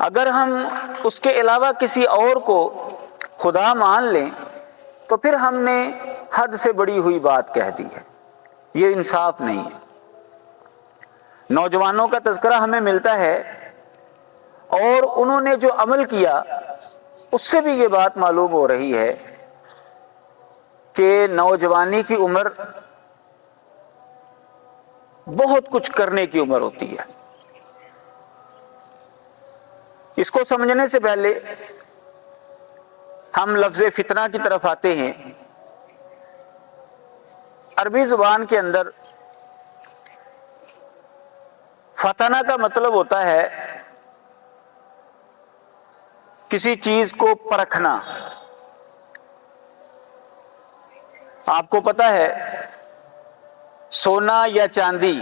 اگر ہم اس کے علاوہ کسی اور کو خدا مان لیں تو پھر ہم نے حد سے بڑی ہوئی بات کہہ دی ہے، یہ انصاف نہیں ہے۔ نوجوانوں کا تذکرہ ہمیں ملتا ہے اور انہوں نے جو عمل کیا اس سے بھی یہ بات معلوم ہو رہی ہے کہ نوجوانی کی عمر بہت کچھ کرنے کی عمر ہوتی ہے۔ اس کو سمجھنے سے پہلے ہم لفظ فتنہ کی طرف آتے ہیں۔ عربی زبان کے اندر فتنہ کا مطلب ہوتا ہے کسی چیز کو پرکھنا۔ آپ کو پتا ہے سونا یا چاندی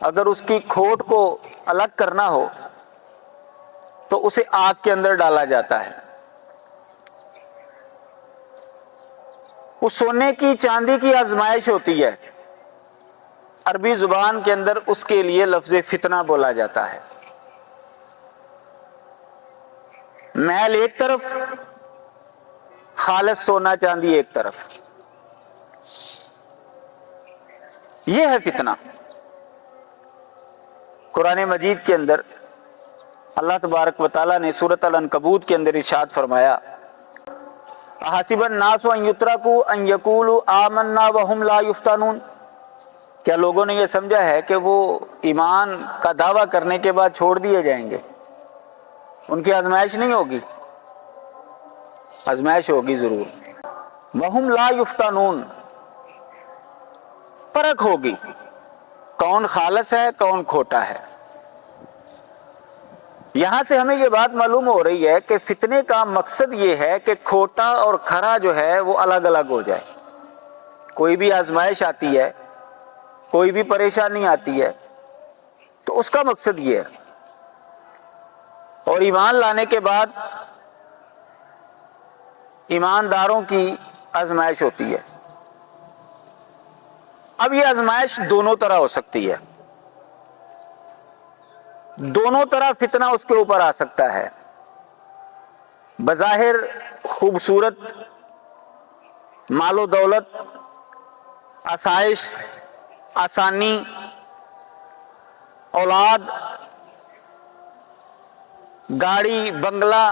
اگر اس کی کھوٹ کو الگ کرنا ہو تو اسے آگ کے اندر ڈالا جاتا ہے۔ اس سونے کی چاندی کی آزمائش ہوتی ہے، عربی زبان کے اندر اس کے لیے لفظ فتنہ بولا جاتا ہے۔ میل ایک طرف، خالص سونا چاندی ایک طرف، یہ ہے فتنہ۔ قرآن مجید کے اندر اللہ تبارک و تعالیٰ نے سورۃ العنکبوت کے اندر ارشاد فرمایا، احسب الناس ان یترکوا ان یقولوا آمنا وهم لا یفتنون، کیا لوگوں نے یہ سمجھا ہے کہ وہ ایمان کا دعویٰ کرنے کے بعد چھوڑ دیے جائیں گے؟ ان کی آزمائش نہیں ہوگی؟ آزمائش ہوگی ضرور۔ وهم لا یفتنون، پرکھ ہوگی کون خالص ہے کون کھوٹا ہے۔ یہاں سے ہمیں یہ بات معلوم ہو رہی ہے کہ فتنے کا مقصد یہ ہے کہ کھوٹا اور کھرا جو ہے وہ الگ الگ ہو جائے۔ کوئی بھی آزمائش آتی ہے، کوئی بھی پریشانی آتی ہے تو اس کا مقصد یہ ہے۔ اور ایمان لانے کے بعد ایمانداروں کی آزمائش ہوتی ہے۔ اب یہ آزمائش دونوں طرح ہو سکتی ہے، دونوں طرح فتنہ اس کے اوپر آ سکتا ہے۔ بظاہر خوبصورت، مال و دولت، آسائش، آسانی، اولاد، گاڑی، بنگلہ،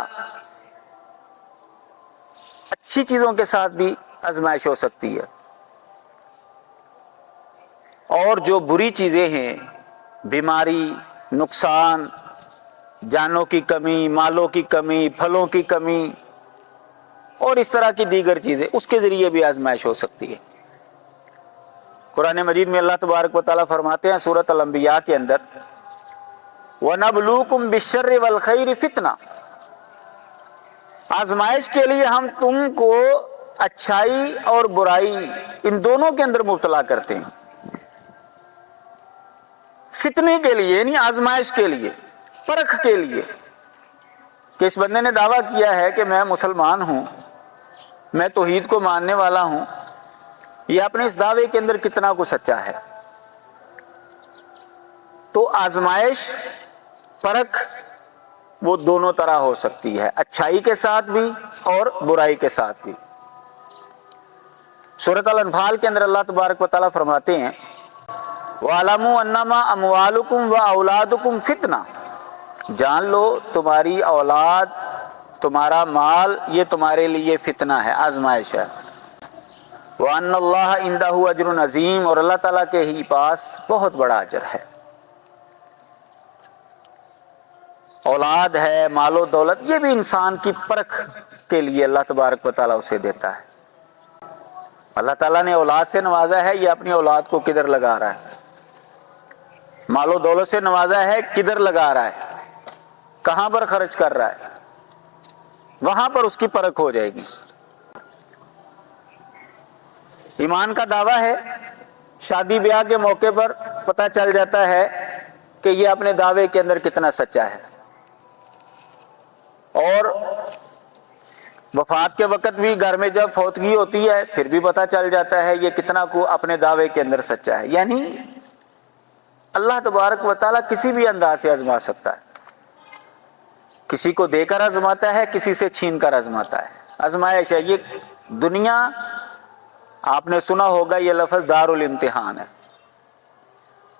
اچھی چیزوں کے ساتھ بھی آزمائش ہو سکتی ہے۔ اور جو بری چیزیں ہیں، بیماری، نقصان، جانوں کی کمی، مالوں کی کمی، پھلوں کی کمی اور اس طرح کی دیگر چیزیں، اس کے ذریعے بھی آزمائش ہو سکتی ہے۔ قرآن مجید میں اللہ تبارک و تعالیٰ فرماتے ہیں سورۃ الانبیاء کے اندر، وَنَبْلُوكُمْ بِالشَّرِّ وَالْخَيْرِ فِتْنَةً، آزمائش کے لیے ہم تم کو اچھائی اور برائی ان دونوں کے اندر مبتلا کرتے ہیں۔ فتنے کے لیے یعنی آزمائش کے لیے، پرکھ کے لیے، کہ اس بندے نے دعویٰ کیا ہے کہ میں مسلمان ہوں، میں توحید کو ماننے والا ہوں، یہ اپنے اس دعوے کے اندر کتنا کچھ سچا ہے۔ تو آزمائش، پرکھ وہ دونوں طرح ہو سکتی ہے، اچھائی کے ساتھ بھی اور برائی کے ساتھ بھی۔ سورۃ الانفال کے اندر اللہ تبارک و تعالیٰ فرماتے ہیں، وَاعْلَمُوا أَنَّمَا أَمْوَالُكُمْ وَأَوْلَادُكُمْ فِتْنَةٌ، جان لو تمہاری اولاد، تمہارا مال یہ تمہارے لیے فتنہ ہے، آزمائش ہے۔ وَأَنَّ اللَّهَ عِندَهُ أَجْرٌ عَظِيمٌ، اور اللہ تعالیٰ کے ہی پاس بہت بڑا اجر ہے۔ اولاد ہے، مال و دولت، یہ بھی انسان کی پرکھ کے لیے اللہ تبارک و تعالیٰ اسے دیتا ہے۔ اللہ تعالیٰ نے اولاد سے نوازا ہے، یہ اپنی اولاد کو کدھر لگا رہا ہے۔ مال و دولت سے نوازا ہے، کدھر لگا رہا ہے، کہاں پر خرچ کر رہا ہے، وہاں پر اس کی پرکھ ہو جائے گی۔ ایمان کا دعویٰ ہے، شادی بیاہ کے موقع پر پتہ چل جاتا ہے کہ یہ اپنے دعوے کے اندر کتنا سچا ہے، اور وفات کے وقت بھی گھر میں جب فوتگی ہوتی ہے پھر بھی پتہ چل جاتا ہے یہ کتنا کو اپنے دعوے کے اندر سچا ہے۔ یعنی اللہ تبارک و تعالیٰ کسی بھی انداز سے آزما سکتا ہے۔ کسی کو دے کر آزماتا ہے، کسی سے چھین کر آزماتا ہے، آزمائش ہے یہ دنیا۔ آپ نے سنا ہوگا یہ لفظ دار الامتحان ہے،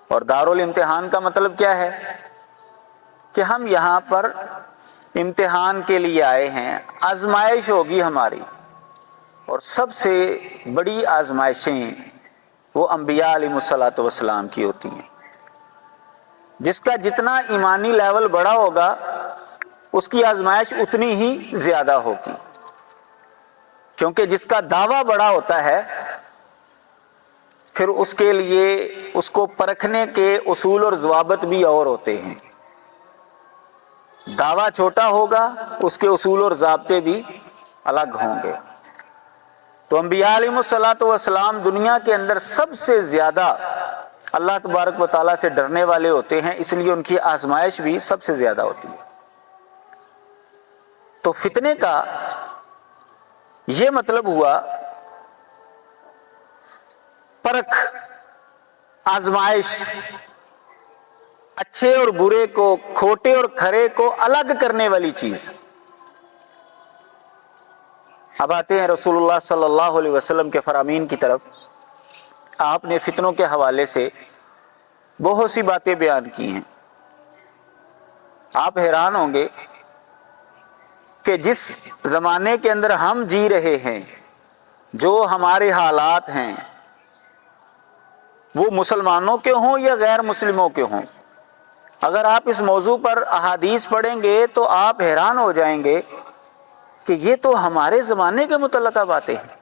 اور دار الامتحان کا مطلب کیا ہے کہ ہم یہاں پر امتحان کے لیے آئے ہیں، آزمائش ہوگی ہماری، اور سب سے بڑی آزمائشیں وہ انبیاء علیہ الصلوۃ والسلام کی ہوتی ہیں۔ جس کا جتنا ایمانی لیول بڑا ہوگا اس کی آزمائش اتنی ہی زیادہ ہوگی، کیونکہ جس کا دعویٰ بڑا ہوتا ہے پھر اس کے لیے اس کو پرکھنے کے اصول اور ضوابط بھی اور ہوتے ہیں۔ دعویٰ چھوٹا ہوگا اس کے اصول اور ضابطے بھی الگ ہوں گے۔ تو انبیاء علیہ الصلوۃ والسلام دنیا کے اندر سب سے زیادہ اللہ تبارک و تعالیٰ سے ڈرنے والے ہوتے ہیں، اس لیے ان کی آزمائش بھی سب سے زیادہ ہوتی ہے۔ تو فتنے کا یہ مطلب ہوا پرکھ، آزمائش، اچھے اور برے کو، کھوٹے اور کھرے کو الگ کرنے والی چیز۔ اب آتے ہیں رسول اللہ صلی اللہ علیہ وسلم کے فرامین کی طرف۔ آپ نے فتنوں کے حوالے سے بہت سی باتیں بیان کی ہیں۔ آپ حیران ہوں گے کہ جس زمانے کے اندر ہم جی رہے ہیں، جو ہمارے حالات ہیں، وہ مسلمانوں کے ہوں یا غیر مسلموں کے ہوں، اگر آپ اس موضوع پر احادیث پڑھیں گے تو آپ حیران ہو جائیں گے کہ یہ تو ہمارے زمانے کے متعلقہ باتیں ہیں۔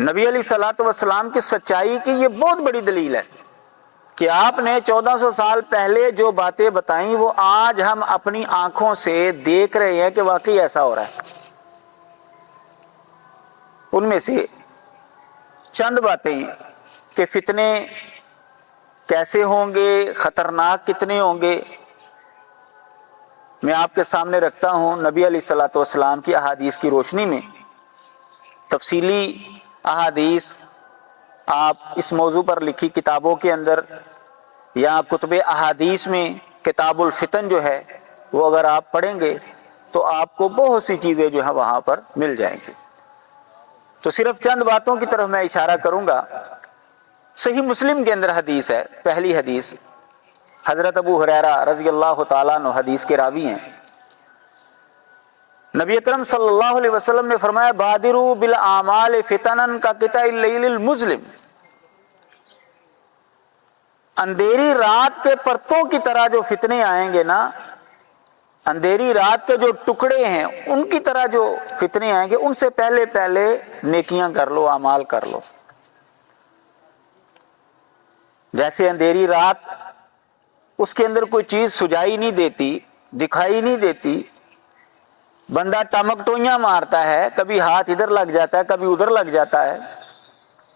نبی علیہ الصلوۃ والسلام کی سچائی کی یہ بہت بڑی دلیل ہے کہ آپ نے 1400 سال پہلے جو باتیں بتائیں وہ آج ہم اپنی آنکھوں سے دیکھ رہے ہیں کہ واقعی ایسا ہو رہا ہے۔ ان میں سے چند باتیں کہ فتنے کیسے ہوں گے، خطرناک کتنے ہوں گے، میں آپ کے سامنے رکھتا ہوں۔ نبی علیہ الصلوۃ والسلام کی احادیث کی روشنی میں تفصیلی احادیث آپ اس موضوع پر لکھی کتابوں کے اندر یا کتب احادیث میں کتاب الفتن جو ہے وہ اگر آپ پڑھیں گے تو آپ کو بہت سی چیزیں جو ہے وہاں پر مل جائیں گی۔ تو صرف چند باتوں کی طرف میں اشارہ کروں گا۔ صحیح مسلم کے اندر حدیث ہے، پہلی حدیث، حضرت ابو ہریرہ رضی اللہ تعالیٰ عنہ حدیث کے راوی ہیں۔ نبی اکرم صلی اللہ علیہ وسلم نے فرمایا بادروا بالاعمال فتنا کقطع اللیل المظلم، اندھیری رات کے پرتوں کی طرح جو فتنے آئیں گے نا، اندھیری رات کے جو ٹکڑے ہیں ان کی طرح جو فتنے آئیں گے، ان سے پہلے پہلے نیکیاں کر لو، اعمال کر لو۔ جیسے اندھیری رات، اس کے اندر کوئی چیز سجائی نہیں دیتی، دکھائی نہیں دیتی، بندہ ٹمک ٹوئیاں مارتا ہے، کبھی ہاتھ ادھر لگ جاتا ہے کبھی ادھر لگ جاتا ہے،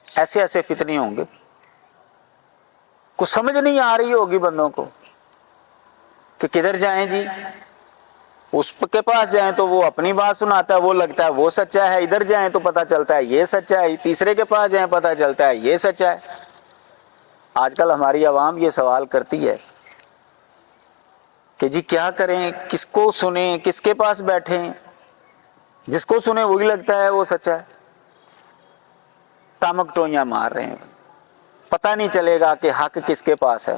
ایسے ایسے فتنے ہوں گے۔ کچھ سمجھ نہیں آ رہی ہوگی بندوں کو کہ کدھر جائیں جی، اس کے پاس جائیں تو وہ اپنی بات سناتا ہے، وہ لگتا ہے وہ سچا ہے، ادھر جائیں تو پتہ چلتا ہے یہ سچا ہے، تیسرے کے پاس جائیں پتہ چلتا ہے یہ سچا ہے۔ آج کل ہماری عوام یہ سوال کرتی ہے کہ جی کیا کریں، کس کو سنیں، کس کے پاس بیٹھیں؟ جس کو سنیں وہی لگتا ہے وہ سچا ہے۔ ٹامک ٹوئیاں مار رہے ہیں، پتہ نہیں چلے گا کہ حق کس کے پاس ہے۔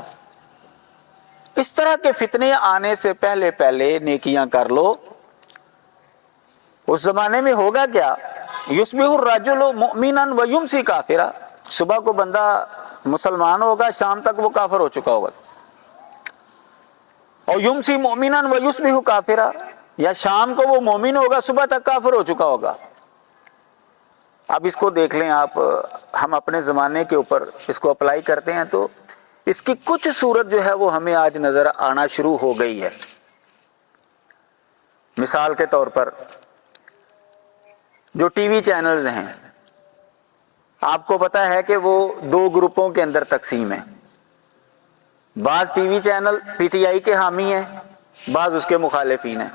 اس طرح کے فتنے آنے سے پہلے پہلے نیکیاں کر لو۔ اس زمانے میں ہوگا کیا، یصبح الرجل مؤمنا ویمسی کافرا، صبح کو بندہ مسلمان ہوگا، شام تک وہ کافر ہو چکا ہوگا، اور یمسی مؤمنا ویصبح کافرا، یا شام کو وہ مومن ہوگا صبح تک کافر ہو چکا ہوگا۔ اب اس کو دیکھ لیں آپ، ہم اپنے زمانے کے اوپر اس کو اپلائی کرتے ہیں تو اس کی کچھ صورت جو ہے وہ ہمیں آج نظر آنا شروع ہو گئی ہے۔ مثال کے طور پر جو ٹی وی چینلز ہیں، آپ کو پتا ہے کہ وہ دو گروپوں کے اندر تقسیم ہیں۔ بعض T V channel P T I کے حامی ہیں، بعض اس کے مخالفین ہیں۔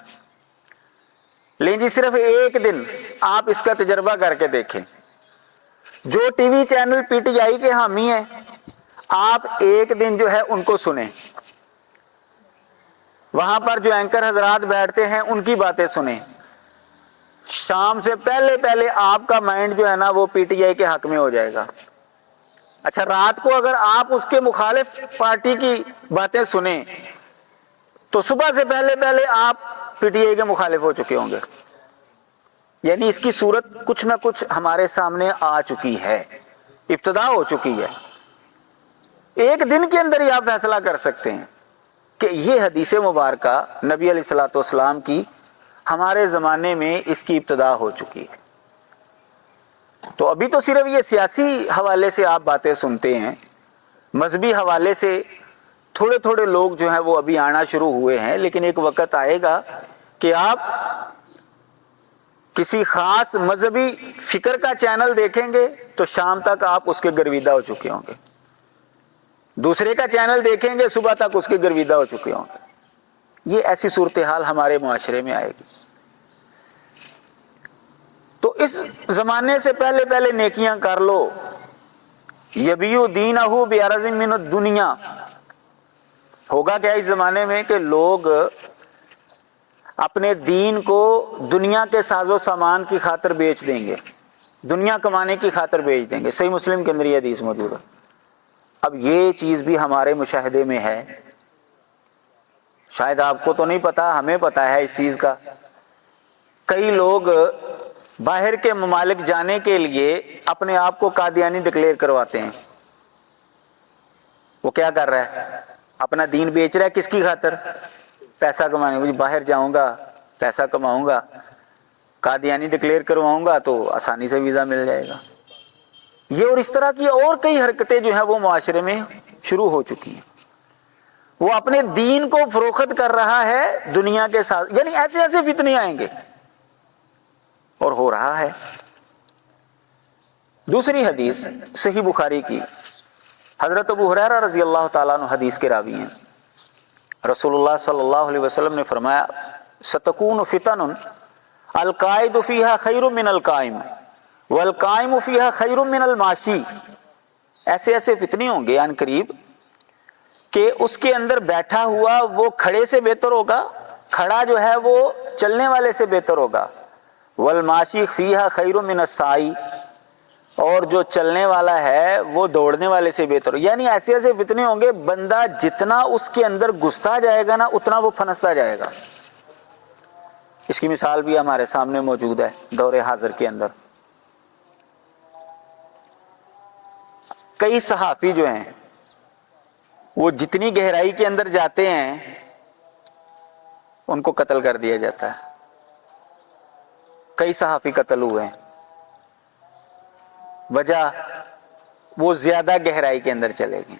لیکن جی صرف ایک دن آپ اس کا تجربہ کر کے دیکھیں، جو T V channel P T I کے حامی ہیں، آپ ایک دن جو ہے ان کو سنیں، وہاں پر جو اینکر حضرات بیٹھتے ہیں ان کی باتیں سنیں. شام سے پہلے پہلے آپ کا مائنڈ جو ہے نا وہ پی ٹی آئی کے حق میں ہو جائے گا. اچھا رات کو اگر آپ اس کے مخالف پارٹی کی باتیں سنیں تو صبح سے پہلے پہلے آپ پی ٹی آئی کے مخالف ہو چکے ہوں گے. یعنی اس کی صورت کچھ نہ کچھ ہمارے سامنے آ چکی ہے، ابتدا ہو چکی ہے. ایک دن کے اندر ہی آپ فیصلہ کر سکتے ہیں کہ یہ حدیث مبارکہ نبی علیہ الصلوۃ والسلام کی ہمارے زمانے میں اس کی ابتدا ہو چکی ہے. تو ابھی تو صرف یہ سیاسی حوالے سے آپ باتیں سنتے ہیں، مذہبی حوالے سے تھوڑے تھوڑے لوگ جو ہیں وہ ابھی آنا شروع ہوئے ہیں، لیکن ایک وقت آئے گا کہ آپ کسی خاص مذہبی فکر کا چینل دیکھیں گے تو شام تک آپ اس کے گرویدہ ہو چکے ہوں گے. دوسرے کا چینل دیکھیں گے صبح تک اس کے گرویدہ ہو چکے ہوں گے. یہ ایسی صورتحال ہمارے معاشرے میں آئے گی. تو اس زمانے سے پہلے پہلے نیکیاں کر لو. یبیع دینہ بعرض من الدنیا. ہوگا کیا اس زمانے میں کہ لوگ اپنے دین کو دنیا کے ساز و سامان کی خاطر بیچ دیں گے، دنیا کمانے کی خاطر بیچ دیں گے. صحیح مسلم کے اندر یہ حدیث موجود ہے. اب یہ چیز بھی ہمارے مشاہدے میں ہے، شاید آپ کو تو نہیں پتا، ہمیں پتا ہے اس چیز کا. کئی لوگ باہر کے ممالک جانے کے لیے اپنے آپ کو قادیانی ڈکلیئر کرواتے ہیں. وہ کیا کر رہا ہے؟ اپنا دین بیچ رہا ہے. کس کی خاطر؟ پیسہ کمانے. مجھے باہر جاؤں گا، پیسہ کماؤں گا، قادیانی ڈکلیئر کرواؤں گا تو آسانی سے ویزا مل جائے گا. یہ اور اس طرح کی اور کئی حرکتیں جو ہیں وہ معاشرے میں شروع ہو چکی ہیں. وہ اپنے دین کو فروخت کر رہا ہے دنیا کے ساتھ. یعنی ایسے ایسے فتنے آئیں گے اور ہو رہا ہے. دوسری حدیث صحیح بخاری کی، حضرت ابو ہریرہ رضی اللہ تعالیٰ عنہ حدیث کے راوی ہیں. رسول اللہ صلی اللہ علیہ وسلم نے فرمایا ستکون فتن القائد فیہا خیر من القائم والقائم فیہا خیر من الماشی. ایسے ایسے فتنے ہوں گے عن قریب کہ اس کے اندر بیٹھا ہوا وہ کھڑے سے بہتر ہوگا، کھڑا جو ہے وہ چلنے والے سے بہتر ہوگا. والماشی فیہا خیر من السائی، اور جو چلنے والا ہے وہ دوڑنے والے سے بہتر. یعنی ایسے ایسے فتنے ہوں گے بندہ جتنا اس کے اندر گھستا جائے گا نا اتنا وہ پھنستا جائے گا. اس کی مثال بھی ہمارے سامنے موجود ہے دور حاضر کے اندر. کئی صحافی جو ہیں وہ جتنی گہرائی کے اندر جاتے ہیں ان کو قتل کر دیا جاتا ہے. کئی صحافی قتل ہوئے ہیں. وجہ وہ زیادہ گہرائی کے اندر چلے گئے.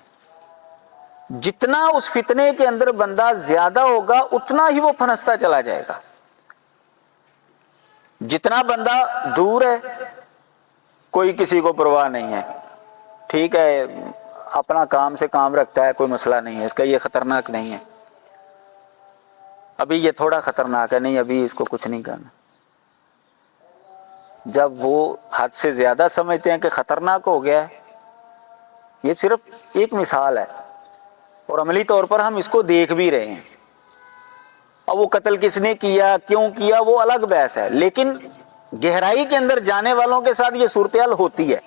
جتنا اس فتنے کے اندر بندہ زیادہ ہوگا اتنا ہی وہ پھنستا چلا جائے گا. جتنا بندہ دور ہے کوئی کسی کو پرواہ نہیں ہے، ٹھیک ہے اپنا کام سے کام رکھتا ہے، کوئی مسئلہ نہیں ہے، اس کا یہ خطرناک نہیں ہے، ابھی یہ تھوڑا خطرناک ہے، نہیں ابھی اس کو کچھ نہیں کرنا. جب وہ حد سے زیادہ سمجھتے ہیں کہ خطرناک ہو گیا ہے. یہ صرف ایک مثال ہے اور عملی طور پر ہم اس کو دیکھ بھی رہے ہیں. اور وہ قتل کس نے کیا، کیوں کیا، وہ الگ بحث ہے، لیکن گہرائی کے اندر جانے والوں کے ساتھ یہ صورتحال ہوتی ہے.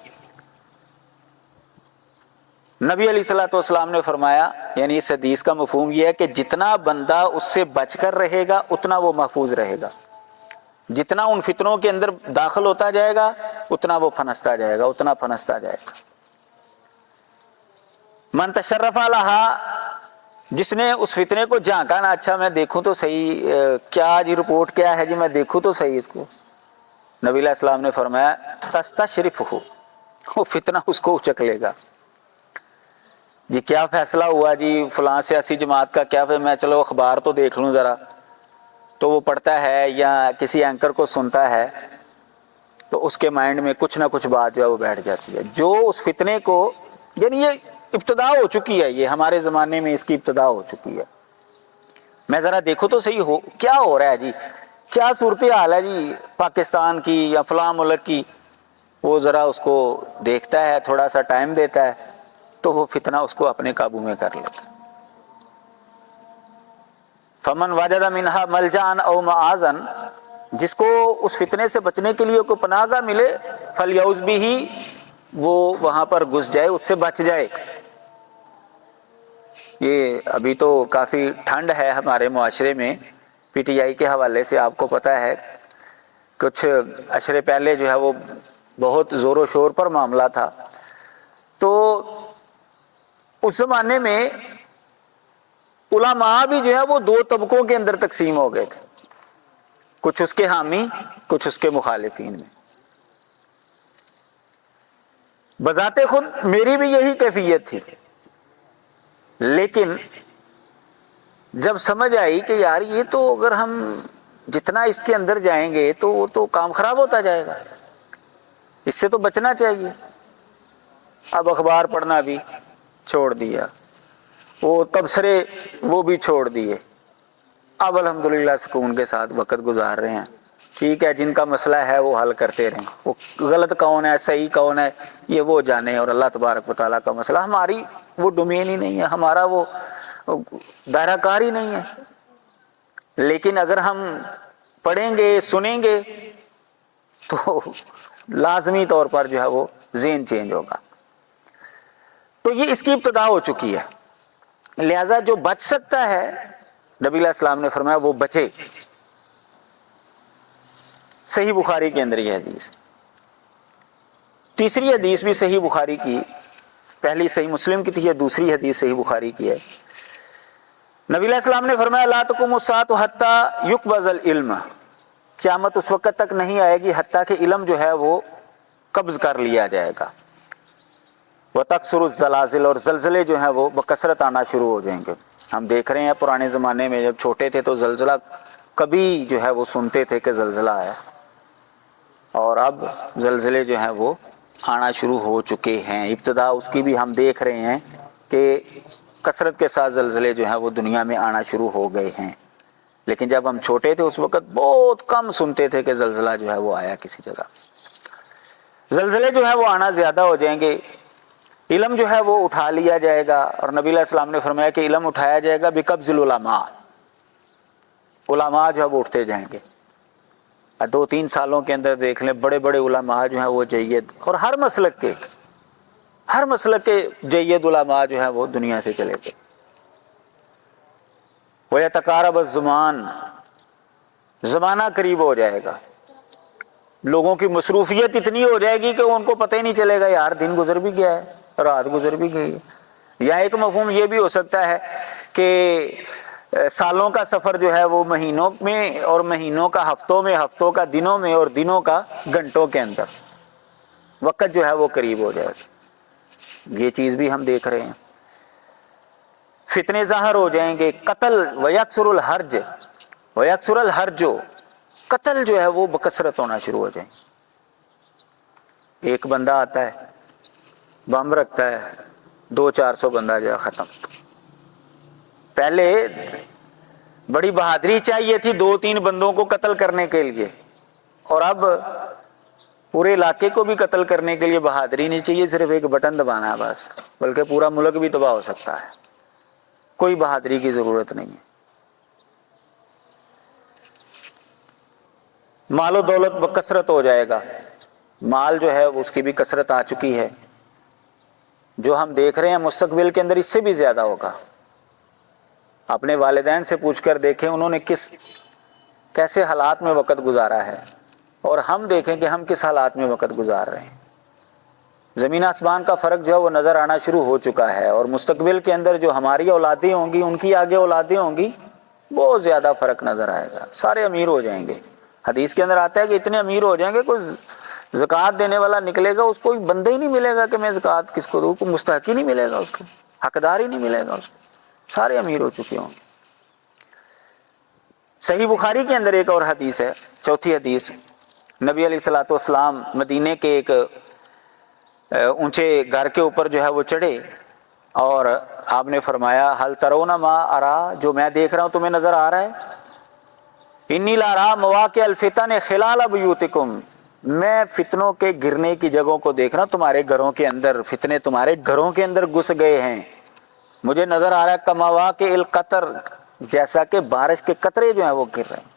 نبی علیہ الصلوۃ والسلام نے فرمایا، یعنی اس حدیث کا مفہوم یہ ہے کہ جتنا بندہ اس سے بچ کر رہے گا اتنا وہ محفوظ رہے گا. جتنا ان فتنوں کے اندر داخل ہوتا جائے گا اتنا وہ پھنستا جائے گا، اتنا پھنستا جائے گا. من تشرف لہا، جس نے اس فتنے کو جھانکا نا، اچھا میں دیکھوں تو صحیح کیا جی رپورٹ کیا ہے جی، میں دیکھوں تو صحیح اس کو. نبی علیہ السلام نے فرمایا تستشرف ہو، وہ فتنہ اس کو اچک لے گا. جی کیا فیصلہ ہوا جی فلاں سیاسی جماعت کا کیا، میں چلو اخبار تو دیکھ لوں ذرا، تو وہ پڑھتا ہے یا کسی اینکر کو سنتا ہے تو اس کے مائنڈ میں کچھ نہ کچھ بات جو ہے وہ بیٹھ جاتی ہے جو اس فتنے کو، یعنی یہ ابتدا ہو چکی ہے، یہ ہمارے زمانے میں اس کی ابتدا ہو چکی ہے. میں ذرا دیکھوں تو صحیح ہو کیا ہو رہا ہے جی، کیا صورتحال ہے جی پاکستان کی یا فلاں ملک کی. وہ ذرا اس کو دیکھتا ہے، تھوڑا سا ٹائم دیتا ہے تو وہ فتنہ اس کو اپنے قابو میں کر لیتا. فمن وجد منہا ملجان او معاذن، جس کو اس فتنے سے بچنے کے لیے کوئی پناہ گاہ ملے، فلیعوذ بہ، وہ وہاں پر گھس جائے، اس سے بچ جائے۔ یہ ابھی تو کافی ٹھنڈ ہے ہمارے معاشرے میں، پی ٹی آئی کے حوالے سے آپ کو پتہ ہے کچھ عشرے پہلے جو ہے وہ بہت زور و شور پر معاملہ تھا۔ تو اس زمانے میں علماء بھی جو ہے وہ دو طبقوں کے اندر تقسیم ہو گئے تھے، کچھ اس کے حامی، کچھ اس کے مخالفین میں۔ بذات خود میری بھی یہی کیفیت تھی، لیکن جب سمجھ آئی کہ یار یہ تو اگر ہم جتنا اس کے اندر جائیں گے تو وہ تو کام خراب ہوتا جائے گا، اس سے تو بچنا چاہیے۔ اب اخبار پڑھنا بھی چھوڑ دیا، وہ تبصرے وہ بھی چھوڑ دیے، اب الحمدللہ سکون کے ساتھ وقت گزار رہے ہیں۔ ٹھیک ہے، جن کا مسئلہ ہے وہ حل کرتے رہیں، وہ غلط کون ہے صحیح کون ہے یہ وہ جانے، اور اللہ تبارک و تعالیٰ کا مسئلہ، ہماری وہ ڈومین ہی نہیں ہے، ہمارا وہ دائرہ کار ہی نہیں ہے۔ لیکن اگر ہم پڑھیں گے سنیں گے تو لازمی طور پر جو ہے وہ ذہن چینج ہوگا۔ تو یہ اس کی ابتدا ہو چکی ہے، لہذا جو بچ سکتا ہے نبی علیہ السلام نے فرمایا وہ بچے۔ صحیح بخاری کے اندر یہ حدیث، تیسری حدیث بھی صحیح بخاری کی، پہلی صحیح مسلم کی تھی، یہ دوسری حدیث صحیح بخاری کی ہے۔ نبی علیہ السلام نے فرمایا لا تقوم الساعة حتى يقبض العلم، قیامت اس وقت تک نہیں آئے گی حتیٰ کہ علم جو ہے وہ قبض کر لیا جائے گا۔ وتکثر الزلازل، اور زلزلے جو ہیں وہ بکثرت آنا شروع ہو جائیں گے۔ ہم دیکھ رہے ہیں پرانے زمانے میں جب چھوٹے تھے تو زلزلہ کبھی جو ہے وہ سنتے تھے کہ زلزلہ آیا، اور اب زلزلے جو ہیں وہ آنا شروع ہو چکے ہیں۔ ابتدا اس کی بھی ہم دیکھ رہے ہیں کہ کثرت کے ساتھ زلزلے جو ہیں وہ دنیا میں آنا شروع ہو گئے ہیں، لیکن جب ہم چھوٹے تھے اس وقت بہت کم سنتے تھے کہ زلزلہ جو ہے وہ آیا کسی جگہ۔ زلزلے جو ہے وہ آنا زیادہ ہو جائیں گے، علم جو ہے وہ اٹھا لیا جائے گا، اور نبی علیہ السلام نے فرمایا کہ علم اٹھایا جائے گا بقبض العلماء، علماء جو ہے وہ اٹھتے جائیں گے۔ 2-3 سالوں کے اندر دیکھ لیں بڑے بڑے علماء جو ہیں وہ جید، اور ہر مسلک کے جید علماء جو ہیں وہ دنیا سے چلے گئے۔ وَيَتَقَارَبَ الزُّمَانُ، زمانہ قریب ہو جائے گا، لوگوں کی مصروفیت اتنی ہو جائے گی کہ ان کو پتہ ہی نہیں چلے گا یار دن گزر بھی گیا ہے، رات گزر بھی گئی ہے۔ یا ایک مفہوم یہ بھی ہو سکتا ہے کہ سالوں کا سفر جو ہے وہ مہینوں میں، اور مہینوں کا ہفتوں میں، ہفتوں کا دنوں میں، اور دنوں کا گھنٹوں کے اندر وقت جو ہے وہ قریب ہو جائے گا۔ یہ چیز بھی ہم دیکھ رہے ہیں، فتنے ظاہر ہو جائیں گے، قتل ویکثر الحرج، ویکثر الحرج، قتل جو ہے وہ بکثرت ہونا شروع ہو جائیں گے۔ ایک بندہ آتا ہے بم رکھتا ہے، 200-400 بندہ جو ہے ختم۔ پہلے بڑی بہادری چاہیے تھی 2-3 بندوں کو قتل کرنے کے لیے، اور اب پورے علاقے کو بھی قتل کرنے کے لیے بہادری نہیں چاہیے، صرف ایک بٹن دبانا ہے بس، بلکہ پورا ملک بھی تباہ ہو سکتا ہے، کوئی بہادری کی ضرورت نہیں ہے۔ مال و دولت بکثرت ہو جائے گا، مال جو ہے اس کی بھی کثرت آ چکی ہے، جو ہم دیکھ رہے ہیں مستقبل کے اندر اس سے بھی زیادہ ہوگا۔ اپنے والدین سے پوچھ کر دیکھیں انہوں نے کیسے حالات میں وقت گزارا ہے، اور ہم دیکھیں کہ ہم کس حالات میں وقت گزار رہے ہیں۔ زمین آسمان کا فرق جو ہے وہ نظر آنا شروع ہو چکا ہے، اور مستقبل کے اندر جو ہماری اولادیں ہوں گی ان کی آگے اولادیں ہوں گی، بہت زیادہ فرق نظر آئے گا، سارے امیر ہو جائیں گے۔ حدیث کے اندر آتا ہے کہ اتنے امیر ہو جائیں گے کوئی زکوٰۃ دینے والا نکلے گا اس کو بندہ ہی نہیں ملے گا کہ میں زکوٰۃ کس کو دوں، کوئی مستحق ہی نہیں ملے گا، اس کو حقدار ہی نہیں ملے گا، اس کو سارے امیر ہو چکے ہوں گے۔ صحیح بخاری کے اندر ایک اور حدیث ہے، چوتھی حدیث، نبی علیہ الصلوۃ والسلام مدینے کے ایک اونچے گھر کے اوپر جو ہے وہ چڑھے، اور آپ نے فرمایا حل ترون ما ارا، جو میں دیکھ رہا ہوں تمہیں نظر آ رہا ہے؟ انی لارا مواقع الفتن خلال بیوتکم، میں فتنوں کے گرنے کی جگہوں کو دیکھ رہا ہوں، تمہارے گھروں کے اندر فتنے تمہارے گھروں کے اندر گھس گئے ہیں، مجھے نظر آ رہا ہے کمواقع القطر، جیسا کہ بارش کے قطرے جو ہیں وہ گر رہے ہیں.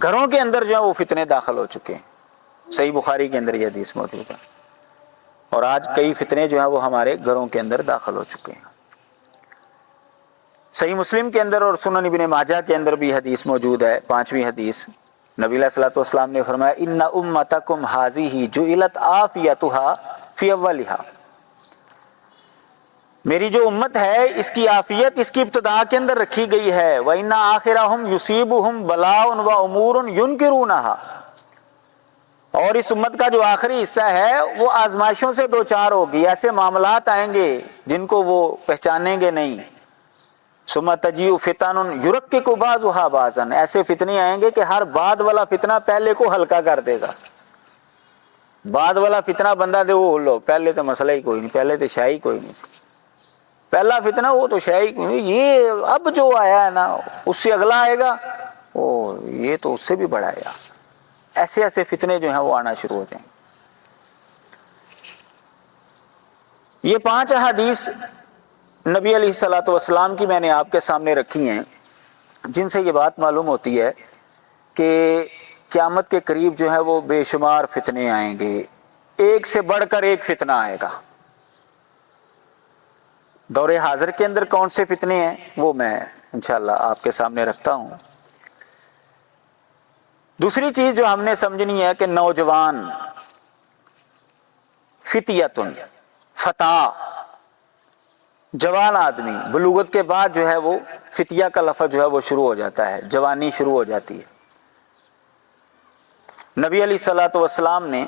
گھروں کے اندر جو ہے وہ فتنے داخل ہو چکے ہیں. صحیح بخاری کے اندر یہ حدیث موجود ہے. اور آج کئی فتنے جو ہیں وہ ہمارے گھروں کے اندر داخل ہو چکے ہیں. صحیح مسلم کے اندر اور سنن ابن ماجہ کے اندر بھی حدیث موجود ہے. 5ویں حدیث نبی علیہ الصلوۃ والسلام نے فرمایا ان امتکم ھذہ جعلت عافیتھا فی اولھا، میری جو امت ہے اس کی عافیت اس کی ابتدا کے اندر رکھی گئی ہے. وَإِنَّ آخِرَهُمْ يُصِيبُهُمْ بَلَاءٌ وَأُمُورٌ يُنْكِرُونَهَا، اور اس امت کا جو آخری حصہ ہے وہ آزمائشوں سے دوچار ہوگی. ایسے معاملات آئیں گے جن کو وہ پہچانیں گے نہیں. ثم تجیء فتن یرکک بعضھا بعضا، ایسے فتنے آئیں گے کہ ہر بعد والا فتنہ پہلے کو ہلکا کر دے گا. بعد والا فتنہ بندہ دے وہ لو پہلے تو مسئلہ ہی کوئی نہیں، پہلے تو شے ہی کوئی نہیں. پہلا فتنہ وہ تو شے ہی کوئی نہیں، یہ اب جو آیا ہے نا اس سے اگلا آئے گا، او یہ تو اس سے بھی بڑا ہے. ایسے ایسے فتنے جو ہیں وہ آنا شروع ہو جائیں. یہ 5 احادیث نبی علیہ الصلوۃ والسلام کی میں نے آپ کے سامنے رکھی ہیں، جن سے یہ بات معلوم ہوتی ہے کہ قیامت کے قریب جو ہے وہ بے شمار فتنے آئیں گے، ایک سے بڑھ کر ایک فتنہ آئے گا. دور حاضر کے اندر کون سے فتنے ہیں وہ میں انشاءاللہ آپ کے سامنے رکھتا ہوں. دوسری چیز جو ہم نے سمجھنی ہے کہ نوجوان فتیتن فتح، جوان آدمی بلوغت کے بعد جو ہے وہ فتیہ کا لفظ جو ہے وہ شروع ہو جاتا ہے، جوانی شروع ہو جاتی ہے. نبی علیہ الصلوۃ والسلام نے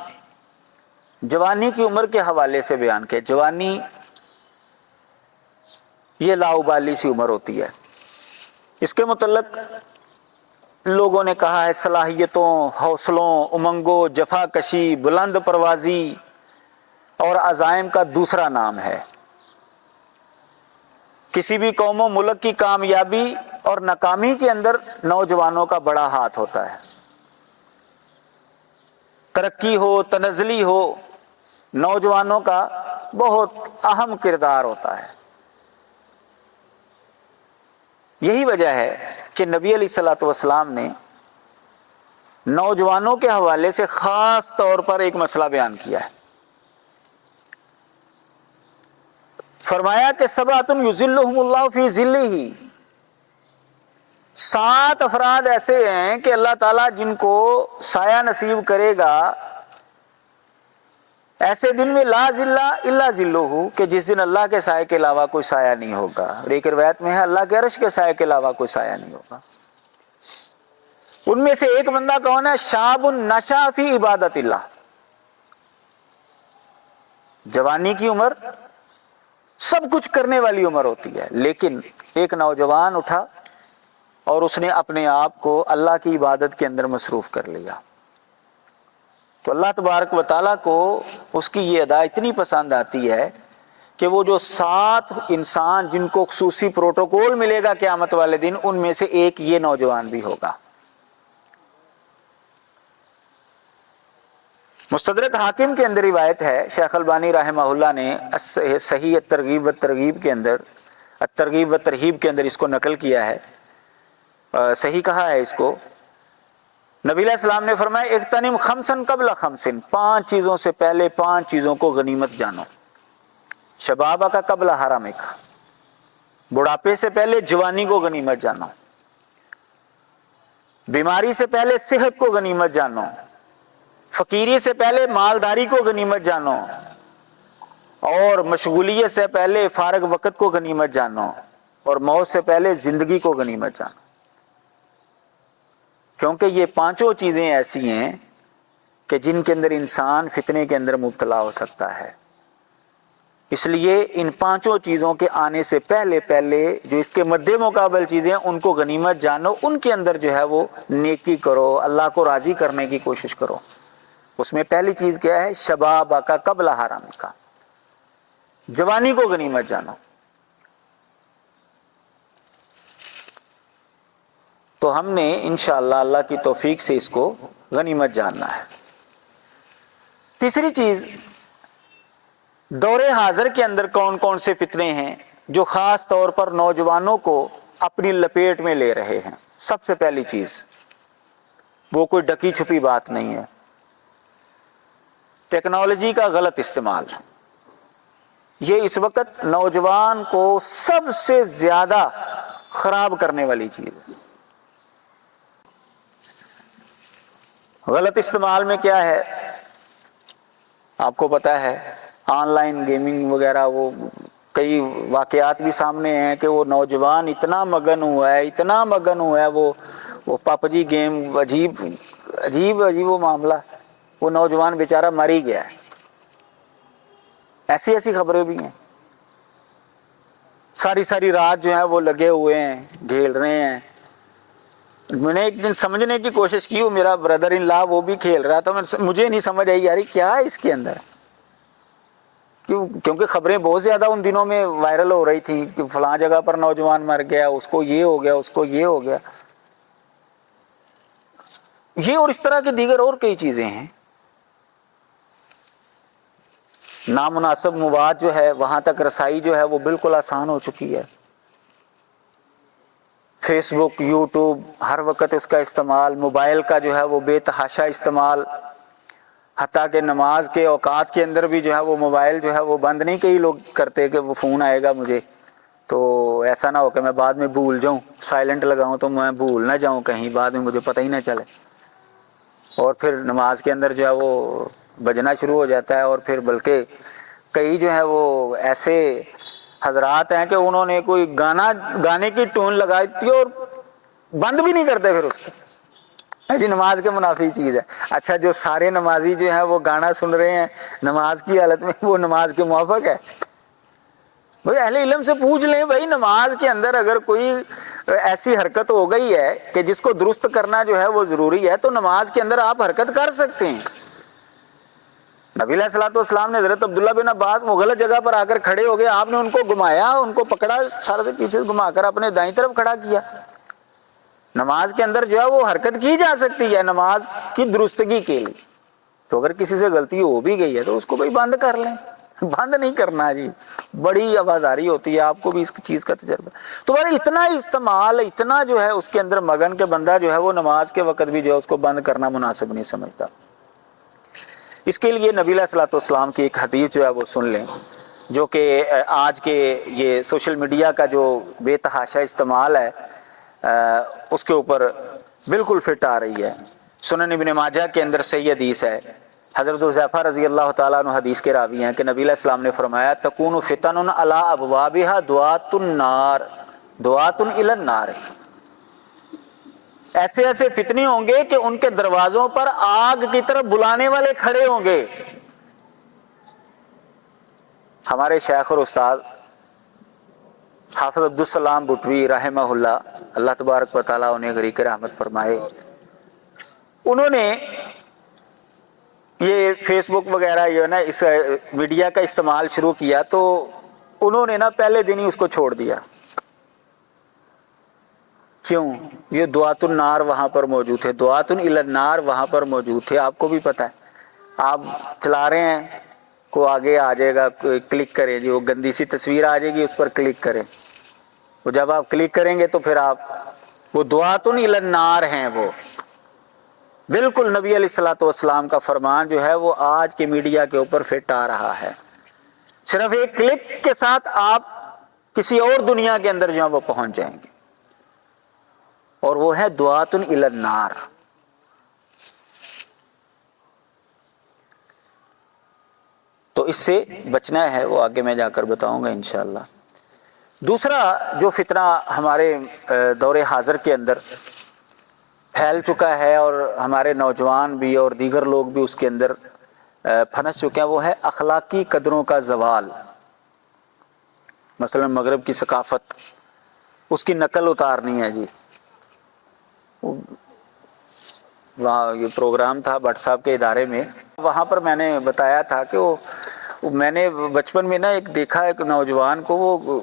جوانی کی عمر کے حوالے سے بیان کیا. جوانی یہ لاؤبالی سی عمر ہوتی ہے. اس کے متعلق لوگوں نے کہا ہے صلاحیتوں، حوصلوں، امنگوں، جفا کشی، بلند پروازی اور عزائم کا دوسرا نام ہے. کسی بھی قوم و ملک کی کامیابی اور ناکامی کے اندر نوجوانوں کا بڑا ہاتھ ہوتا ہے. ترقی ہو تنزلی ہو، نوجوانوں کا بہت اہم کردار ہوتا ہے. یہی وجہ ہے کہ نبی علیہ الصلوۃ والسلام نے نوجوانوں کے حوالے سے خاص طور پر ایک مسئلہ بیان کیا ہے. فرمایا کہ سبعۃ یظلھم اللہ فی ظلہ، 7 افراد ایسے ہیں کہ اللہ تعالیٰ جن کو سایہ نصیب کرے گا ایسے دن میں لا ظل الا ظلہ، کہ جس دن اللہ کے سائے کے علاوہ کوئی سایہ نہیں ہوگا. اور ایک روایت میں ہے اللہ کے عرش کے سائے کے علاوہ کوئی سایہ نہیں ہوگا. ان میں سے ایک بندہ کون ہے؟ شاب نشا فی عبادت اللہ. جوانی کی عمر سب کچھ کرنے والی عمر ہوتی ہے، لیکن ایک نوجوان اٹھا اور اس نے اپنے آپ کو اللہ کی عبادت کے اندر مصروف کر لیا. تو اللہ تبارک و تعالیٰ کو اس کی یہ ادا اتنی پسند آتی ہے کہ وہ جو 7 انسان جن کو خصوصی پروٹوکول ملے گا قیامت والے دن، ان میں سے ایک یہ نوجوان بھی ہوگا. مستدرک حاکم کے اندر روایت ہے، شیخ البانی رحمہ اللہ نے صحیح الترغیب والترغیب کے اندر، الترغیب والترہیب کے اندر اس کو نقل کیا ہے، صحیح کہا ہے اس کو. نبی علیہ السلام نے فرمایا اغتنم خمسن قبل خمسن، 5 چیزوں سے پہلے 5 چیزوں کو غنیمت جانو. شبابہ کا قبل حرمک، بڑھاپے سے پہلے جوانی کو غنیمت جانو. بیماری سے پہلے صحت کو غنیمت جانو. فقیری سے پہلے مالداری کو غنیمت جانو. اور مشغولیت سے پہلے فارغ وقت کو غنیمت جانو. اور موت سے پہلے زندگی کو غنیمت جانو. کیونکہ یہ 5 چیزیں ایسی ہیں کہ جن کے اندر انسان فتنے کے اندر مبتلا ہو سکتا ہے. اس لیے ان 5 چیزوں کے آنے سے پہلے جو اس کے مد مقابل چیزیں ہیں ان کو غنیمت جانو. ان کے اندر جو ہے وہ نیکی کرو، اللہ کو راضی کرنے کی کوشش کرو. اس میں پہلی چیز کیا ہے؟ شباب کا قبل حرام کا، جوانی کو غنیمت جانو. تو ہم نے انشاءاللہ اللہ کی توفیق سے اس کو غنیمت جاننا ہے. تیسری چیز، دور حاضر کے اندر کون کون سے فتنے ہیں جو خاص طور پر نوجوانوں کو اپنی لپیٹ میں لے رہے ہیں. سب سے پہلی چیز وہ کوئی ڈکی چھپی بات نہیں ہے. ٹیکنالوجی کا غلط استعمال، یہ اس وقت نوجوان کو سب سے زیادہ خراب کرنے والی چیز ہے. غلط استعمال میں کیا ہے آپ کو پتا ہے، آن لائن گیمنگ وغیرہ، وہ کئی واقعات بھی سامنے ہیں کہ وہ نوجوان اتنا مگن ہوا ہے، اتنا مگن ہوا ہے، وہ پب جی گیم، عجیب عجیب عجیب وہ معاملہ، وہ نوجوان بیچارہ مر ہی گیا ہے. ایسی ایسی خبریں بھی ہیں. ساری ساری رات جو ہے وہ لگے ہوئے ہیں، کھیل رہے ہیں. میں نے ایک دن سمجھنے کی کوشش کی، وہ میرا بردر ان لا وہ بھی کھیل رہا تھا، مجھے نہیں سمجھ آئی یار کیا ہے اس کے اندر. کیونکہ خبریں بہت زیادہ ان دنوں میں وائرل ہو رہی تھیں کہ فلاں جگہ پر نوجوان مر گیا، اس کو یہ ہو گیا، اس کو یہ ہو گیا. یہ اور اس طرح کی دیگر اور کئی چیزیں ہیں. نامناسب مواد جو ہے وہاں تک رسائی جو ہے وہ بالکل آسان ہو چکی ہے. فیس بک، یوٹیوب، ہر وقت اس کا استعمال، موبائل کا جو ہے وہ بے تحاشا استعمال، حتیٰ کہ نماز کے اوقات کے اندر بھی جو ہے وہ موبائل جو ہے وہ بند نہیں کئی لوگ کرتے کہ وہ فون آئے گا مجھے تو ایسا نہ ہو کہ میں بعد میں بھول جاؤں، سائلنٹ لگاؤں تو میں بھول نہ جاؤں کہیں، بعد میں مجھے پتہ ہی نہ چلے. اور پھر نماز کے اندر جو ہے وہ بجنا شروع ہو جاتا ہے. اور پھر بلکہ کئی جو ہے وہ ایسے حضرات ہیں کہ انہوں نے کوئی گانے کی ٹون لگائی تھی اور بند بھی نہیں کرتے پھر اس کو. ایسی نماز کے منافی چیز ہے. اچھا جو سارے نمازی جو ہیں وہ گانا سن رہے ہیں نماز کی حالت میں، وہ نماز کے موافق ہے؟ بھائی اہل علم سے پوچھ لیں، بھائی نماز کے اندر اگر کوئی ایسی حرکت ہو گئی ہے کہ جس کو درست کرنا جو ہے وہ ضروری ہے تو نماز کے اندر آپ حرکت کر سکتے ہیں. نبی علیہ الصلوۃ والسلام نے حضرت عبداللہ بن عباس وہ غلط جگہ پر آ کر کھڑے ہو گئے، آپ نے ان کو گھمایا، ان کو پکڑا، سارے سے پیچھے گھما کر اپنے دائیں طرف کھڑا کیا. نماز کے اندر جو ہے وہ حرکت کی جا سکتی ہے نماز کی درستگی کے لیے. تو اگر کسی سے غلطی ہو بھی گئی ہے تو اس کو بھائی بند کر لیں. بند نہیں کرنا جی، بڑی آوازاری ہوتی ہے، آپ کو بھی اس چیز کا تجربہ. تو اتنا استعمال، اتنا جو ہے اس کے اندر مگن کے بندہ جو ہے وہ نماز کے وقت بھی جو ہے اس کو بند کرنا مناسب نہیں سمجھتا. اس کے لیے نبی علیہ الصلوۃ والسلام کی ایک حدیث جو ہے وہ سن لیں، جو کہ آج کے یہ سوشل میڈیا کا جو بے تحاشا استعمال ہے اس کے اوپر بالکل فٹ آ رہی ہے. سنن ابن ماجہ کے اندر صحیح حدیث ہے، حضرت حذیفہ رضی اللہ تعالیٰ عنہ حدیث کے راوی ہیں کہ نبی علیہ السلام نے فرمایا تکون فتن علی ابوابها دعاۃ النار، دعاۃ الی النار. ایسے ایسے فتنے ہوں گے کہ ان کے دروازوں پر آگ کی طرف بلانے والے کھڑے ہوں گے. ہمارے شیخ اور استاد حافظ عبدالسلام بٹوی رحمہ اللہ، اللہ تبارک و تعالیٰ انہیں غریق رحمت فرمائے، انہوں نے یہ فیس بک وغیرہ جو ہے نا اس میڈیا کا استعمال شروع کیا تو انہوں نے نا پہلے دن ہی اس کو چھوڑ دیا. کیوں؟ یہ دعات النار وہاں پر موجود تھے، دعات الی النار وہاں پر موجود تھے. آپ کو بھی پتہ ہے، آپ چلا رہے ہیں کو آگے آ جائے گا، کلک کریں جی، وہ گندی سی تصویر آ جائے گی، اس پر کلک کریں. وہ جب آپ کلک کریں گے تو پھر آپ وہ دعات الی النار ہیں. وہ بالکل نبی علیہ الصلوۃ والسلام کا فرمان جو ہے وہ آج کے میڈیا کے اوپر فٹ آ رہا ہے. صرف ایک کلک کے ساتھ آپ کسی اور دنیا کے اندر جہاں وہ پہنچ جائیں گے، اور وہ ہے دعات الی النار. تو اس سے بچنا ہے، وہ آگے میں جا کر بتاؤں گا انشاءاللہ. دوسرا جو فتنہ ہمارے دور حاضر کے اندر پھیل چکا ہے اور ہمارے نوجوان بھی اور دیگر لوگ بھی اس کے اندر پھنس چکے ہیں، وہ ہے اخلاقی قدروں کا زوال. مثلا مغرب کی ثقافت، اس کی نقل اتارنی ہے جی. وہاں یہ پروگرام تھا بٹ صاحب کے ادارے میں، وہاں پر میں نے بتایا تھا کہ میں نے بچپن میں نا ایک دیکھا ایک نوجوان کو، وہ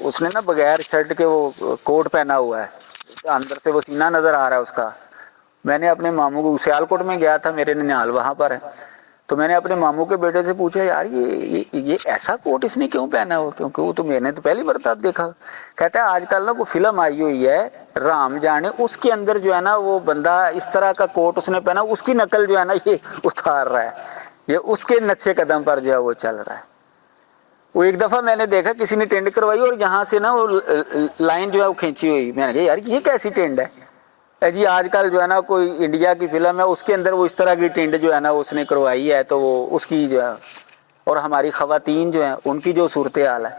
اس نے نا بغیر شرٹ کے وہ کوٹ پہنا ہوا ہے، اندر سے وہ سینہ نظر آ رہا ہے اس کا. میں نے اپنے ماموں کو سیال کوٹ میں گیا تھا، میرے ننیال وہاں پر ہے، تو میں نے اپنے ماموں کے بیٹے سے پوچھا یار یہ ایسا کوٹ اس نے کیوں پہنا ہو، کیونکہ وہ تو میں نے تو پہلی بار دیکھا. کہتا ہے آج کل نا کوئی فلم آئی ہوئی ہے رام جانے، اس کے اندر جو ہے نا وہ بندہ اس طرح کا کوٹ اس نے پہنا، اس کی نقل جو ہے نا یہ اتار رہا ہے، یہ اس کے نقشے قدم پر جو ہے وہ چل رہا ہے. وہ ایک دفعہ میں نے دیکھا کسی نے ٹینڈ کروائی اور یہاں سے نا وہ لائن جو ہے وہ کھینچی ہوئی. میں نے کہا یار یہ کیسی ٹینڈ ہے؟ جی آج کل جو ہے نا کوئی انڈیا کی فلم ہے اس کے اندر وہ اس طرح کی ٹینڈ جو ہے نا اس نے کروائی ہے، تو وہ اس کی جو ہے، اور ہماری خواتین جو ہیں ان کی جو صورتحال ہے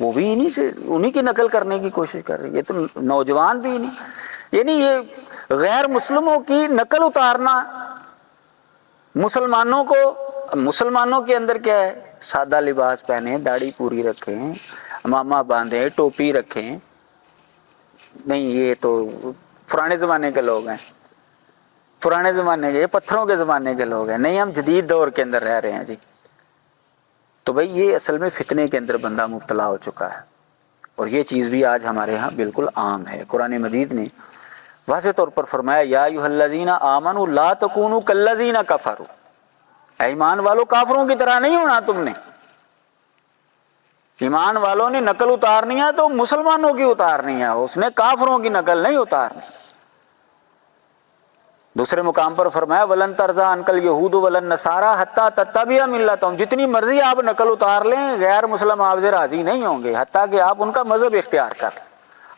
وہ بھی انہی کی نقل کرنے کی کوشش کر رہی ہے. یہ تو نوجوان بھی نہیں، یعنی یہ غیر مسلموں کی نقل اتارنا. مسلمانوں کے اندر کیا ہے؟ سادہ لباس پہنے، داڑھی پوری رکھیں، امامہ باندھیں، ٹوپی رکھیں. نہیں یہ تو پرانے زمانے کے لوگ ہیں، پرانے زمانے کے، یہ پتھروں کے زمانے کے لوگ ہیں. نہیں ہم جدید دور کے اندر رہ رہے ہیں جی. تو بھائی یہ اصل میں فتنے کے اندر بندہ مبتلا ہو چکا ہے، اور یہ چیز بھی آج ہمارے ہاں بالکل عام ہے. قرآن مجید نے واضح طور پر فرمایا یا ایھا الذین آمنوا لا تکونوا کالذین کفروا، اے ایمان والو کافروں کی طرح نہیں ہونا تم نے. ایمان والوں نے نقل اتارنی ہے تو مسلمانوں کی اتارنی ہے، اس نے کافروں کی نقل نہیں اتارنی. دوسرے مقام پر فرمایا ولن ترضی عنک الیہود ولا النصارى حتی تتبع ملتهم، جتنی مرضی آپ نقل اتار لیں غیر مسلم آپ سے راضی نہیں ہوں گے حتیٰ کہ آپ ان کا مذہب اختیار کر لیں.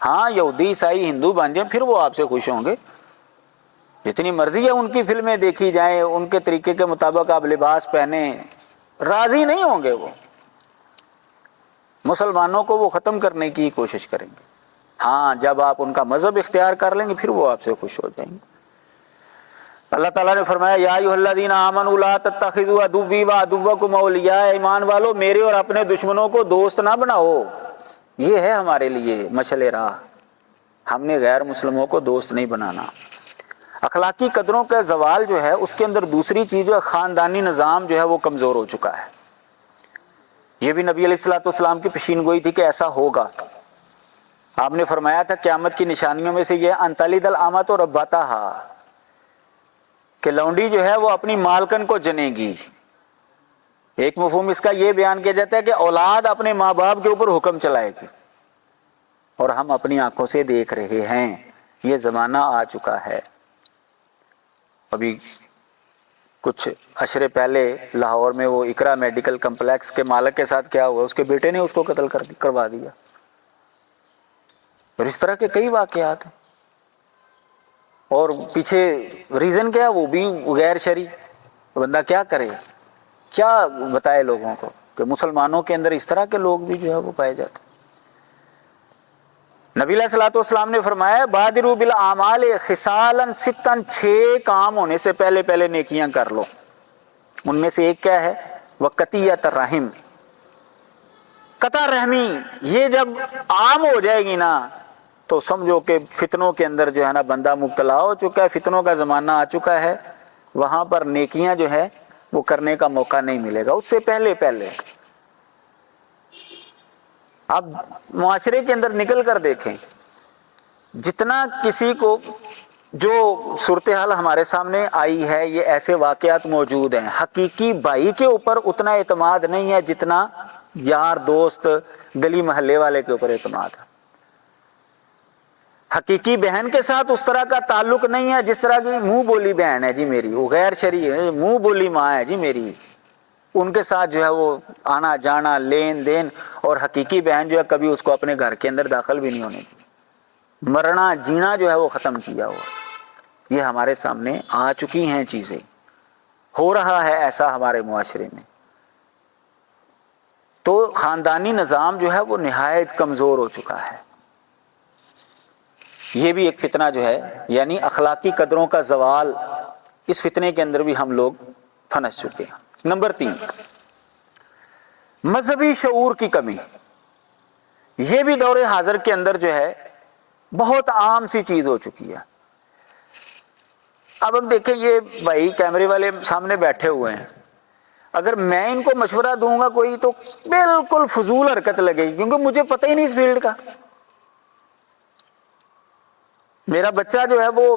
ہاں یہودی عیسائی ہندو بن جائیں پھر وہ آپ سے خوش ہوں گے. جتنی مرضی ہے ان کی فلمیں دیکھی جائیں، ان کے طریقے کے مطابق آپ لباس پہنیں، راضی نہیں ہوں گے. وہ مسلمانوں کو وہ ختم کرنے کی کوشش کریں گے. ہاں جب آپ ان کا مذہب اختیار کر لیں گے پھر وہ آپ سے خوش ہو جائیں گے. اللہ تعالیٰ نے فرمایا یا ایھا الذین آمنوا لا تتخذوا عدوی وعدوکم اولیاء، ایمان والو میرے اور اپنے دشمنوں کو دوست نہ بناؤ. یہ ہے ہمارے لیے مشعل راہ، ہم نے غیر مسلموں کو دوست نہیں بنانا. اخلاقی قدروں کا زوال جو ہے اس کے اندر دوسری چیز جو ہے خاندانی نظام جو ہے وہ کمزور ہو چکا ہے. یہ بھی نبی علیہ الصلوۃ والسلام کی پیشین گوئی تھی کہ ایسا ہوگا. آپ نے فرمایا تھا قیامت کی نشانیوں میں سے یہ ان تلد الامۃ ربتہا، کہ لونڈی جو ہے وہ اپنی مالکن کو جنے گی. ایک مفہوم اس کا یہ بیان کیا جاتا ہے کہ اولاد اپنے ماں باپ کے اوپر حکم چلائے گی، اور ہم اپنی آنکھوں سے دیکھ رہے ہیں یہ زمانہ آ چکا ہے. ابھی کچھ عشرے پہلے لاہور میں وہ اقرا میڈیکل کمپلیکس کے مالک کے ساتھ کیا ہوا، اس کے بیٹے نے اس کو قتل کروا دیا. اور اس طرح کے کئی واقعات ہیں، اور پیچھے ریزن کیا وہ بھی غیر شرعی. بندہ کیا کرے، کیا بتائے لوگوں کو کہ مسلمانوں کے اندر اس طرح کے لوگ بھی جو ہے وہ پائے جاتے ہیں. نبی علیہ الصلوۃ والسلام نے فرمایا بادروا بالاعمال خصالا ستا، 6 کام ہونے سے پہلے پہلے نیکیاں کر لو. ان میں سے ایک کیا ہے؟ وقطیۃ الرحم، قطع رحمی. یہ جب عام ہو جائے گی نا تو سمجھو کہ فتنوں کے اندر جو ہے نا بندہ مبتلا ہو چکا ہے، فتنوں کا زمانہ آ چکا ہے. وہاں پر نیکیاں جو ہے وہ کرنے کا موقع نہیں ملے گا. اس سے پہلے پہلے آپ معاشرے کے اندر نکل کر دیکھیں، جتنا کسی کو جو صورتحال ہمارے سامنے آئی ہے، یہ ایسے واقعات موجود ہیں. حقیقی بھائی کے اوپر اتنا اعتماد نہیں ہے جتنا یار دوست گلی محلے والے کے اوپر اعتماد ہے. حقیقی بہن کے ساتھ اس طرح کا تعلق نہیں ہے جس طرح کی منہ بولی بہن ہے جی میری، وہ غیر شرعی ہے، منہ بولی ماں ہے جی میری. ان کے ساتھ جو ہے وہ آنا جانا لین دین، اور حقیقی بہن جو ہے کبھی اس کو اپنے گھر کے اندر داخل بھی نہیں ہونے دی. مرنا جینا جو ہے وہ ختم کیا ہوا. یہ ہمارے سامنے آ چکی ہیں چیزیں، ہو رہا ہے ایسا ہمارے معاشرے میں. تو خاندانی نظام جو ہے وہ نہایت کمزور ہو چکا ہے. یہ بھی ایک فتنہ جو ہے، یعنی اخلاقی قدروں کا زوال، اس فتنے کے اندر بھی ہم لوگ پھنس چکے ہیں. نمبر 3، مذہبی شعور کی کمی. یہ بھی دور حاضر کے اندر جو ہے بہت عام سی چیز ہو چکی ہے. اب ہم دیکھیں یہ بھائی کیمرے والے سامنے بیٹھے ہوئے ہیں، اگر میں ان کو مشورہ دوں گا کوئی تو بالکل فضول حرکت لگے گی، کیونکہ مجھے پتہ ہی نہیں اس فیلڈ کا. میرا بچہ جو ہے وہ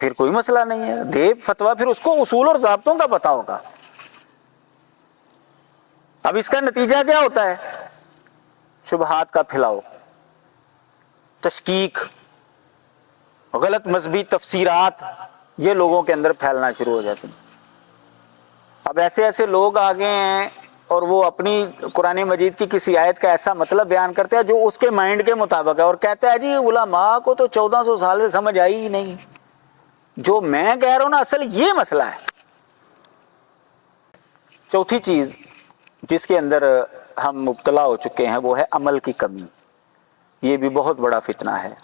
پھر کوئی مسئلہ نہیں ہے، دے فتویٰ، پھر اس کو اصول اور ضابطوں کا پتہ ہوگا۔ اب اس کا نتیجہ کیا ہوتا ہے؟ شبہات کا پھیلاؤ، تشکیک، غلط مذہبی تفسیرات، یہ لوگوں کے اندر پھیلنا شروع ہو جاتے ہیں۔ اب ایسے ایسے لوگ آ گئے ہیں اور وہ اپنی قرآن مجید کی کسی آیت کا ایسا مطلب بیان کرتے ہیں جو اس کے مائنڈ کے مطابق ہے، اور کہتا ہے جی علماء کو تو 1400 سال سے سمجھ آئی ہی نہیں، جو میں کہہ رہا ہوں نا اصل یہ مسئلہ ہے۔ چوتھی چیز جس کے اندر ہم مبتلا ہو چکے ہیں وہ ہے عمل کی کمی۔ یہ بھی بہت بڑا فتنہ ہے۔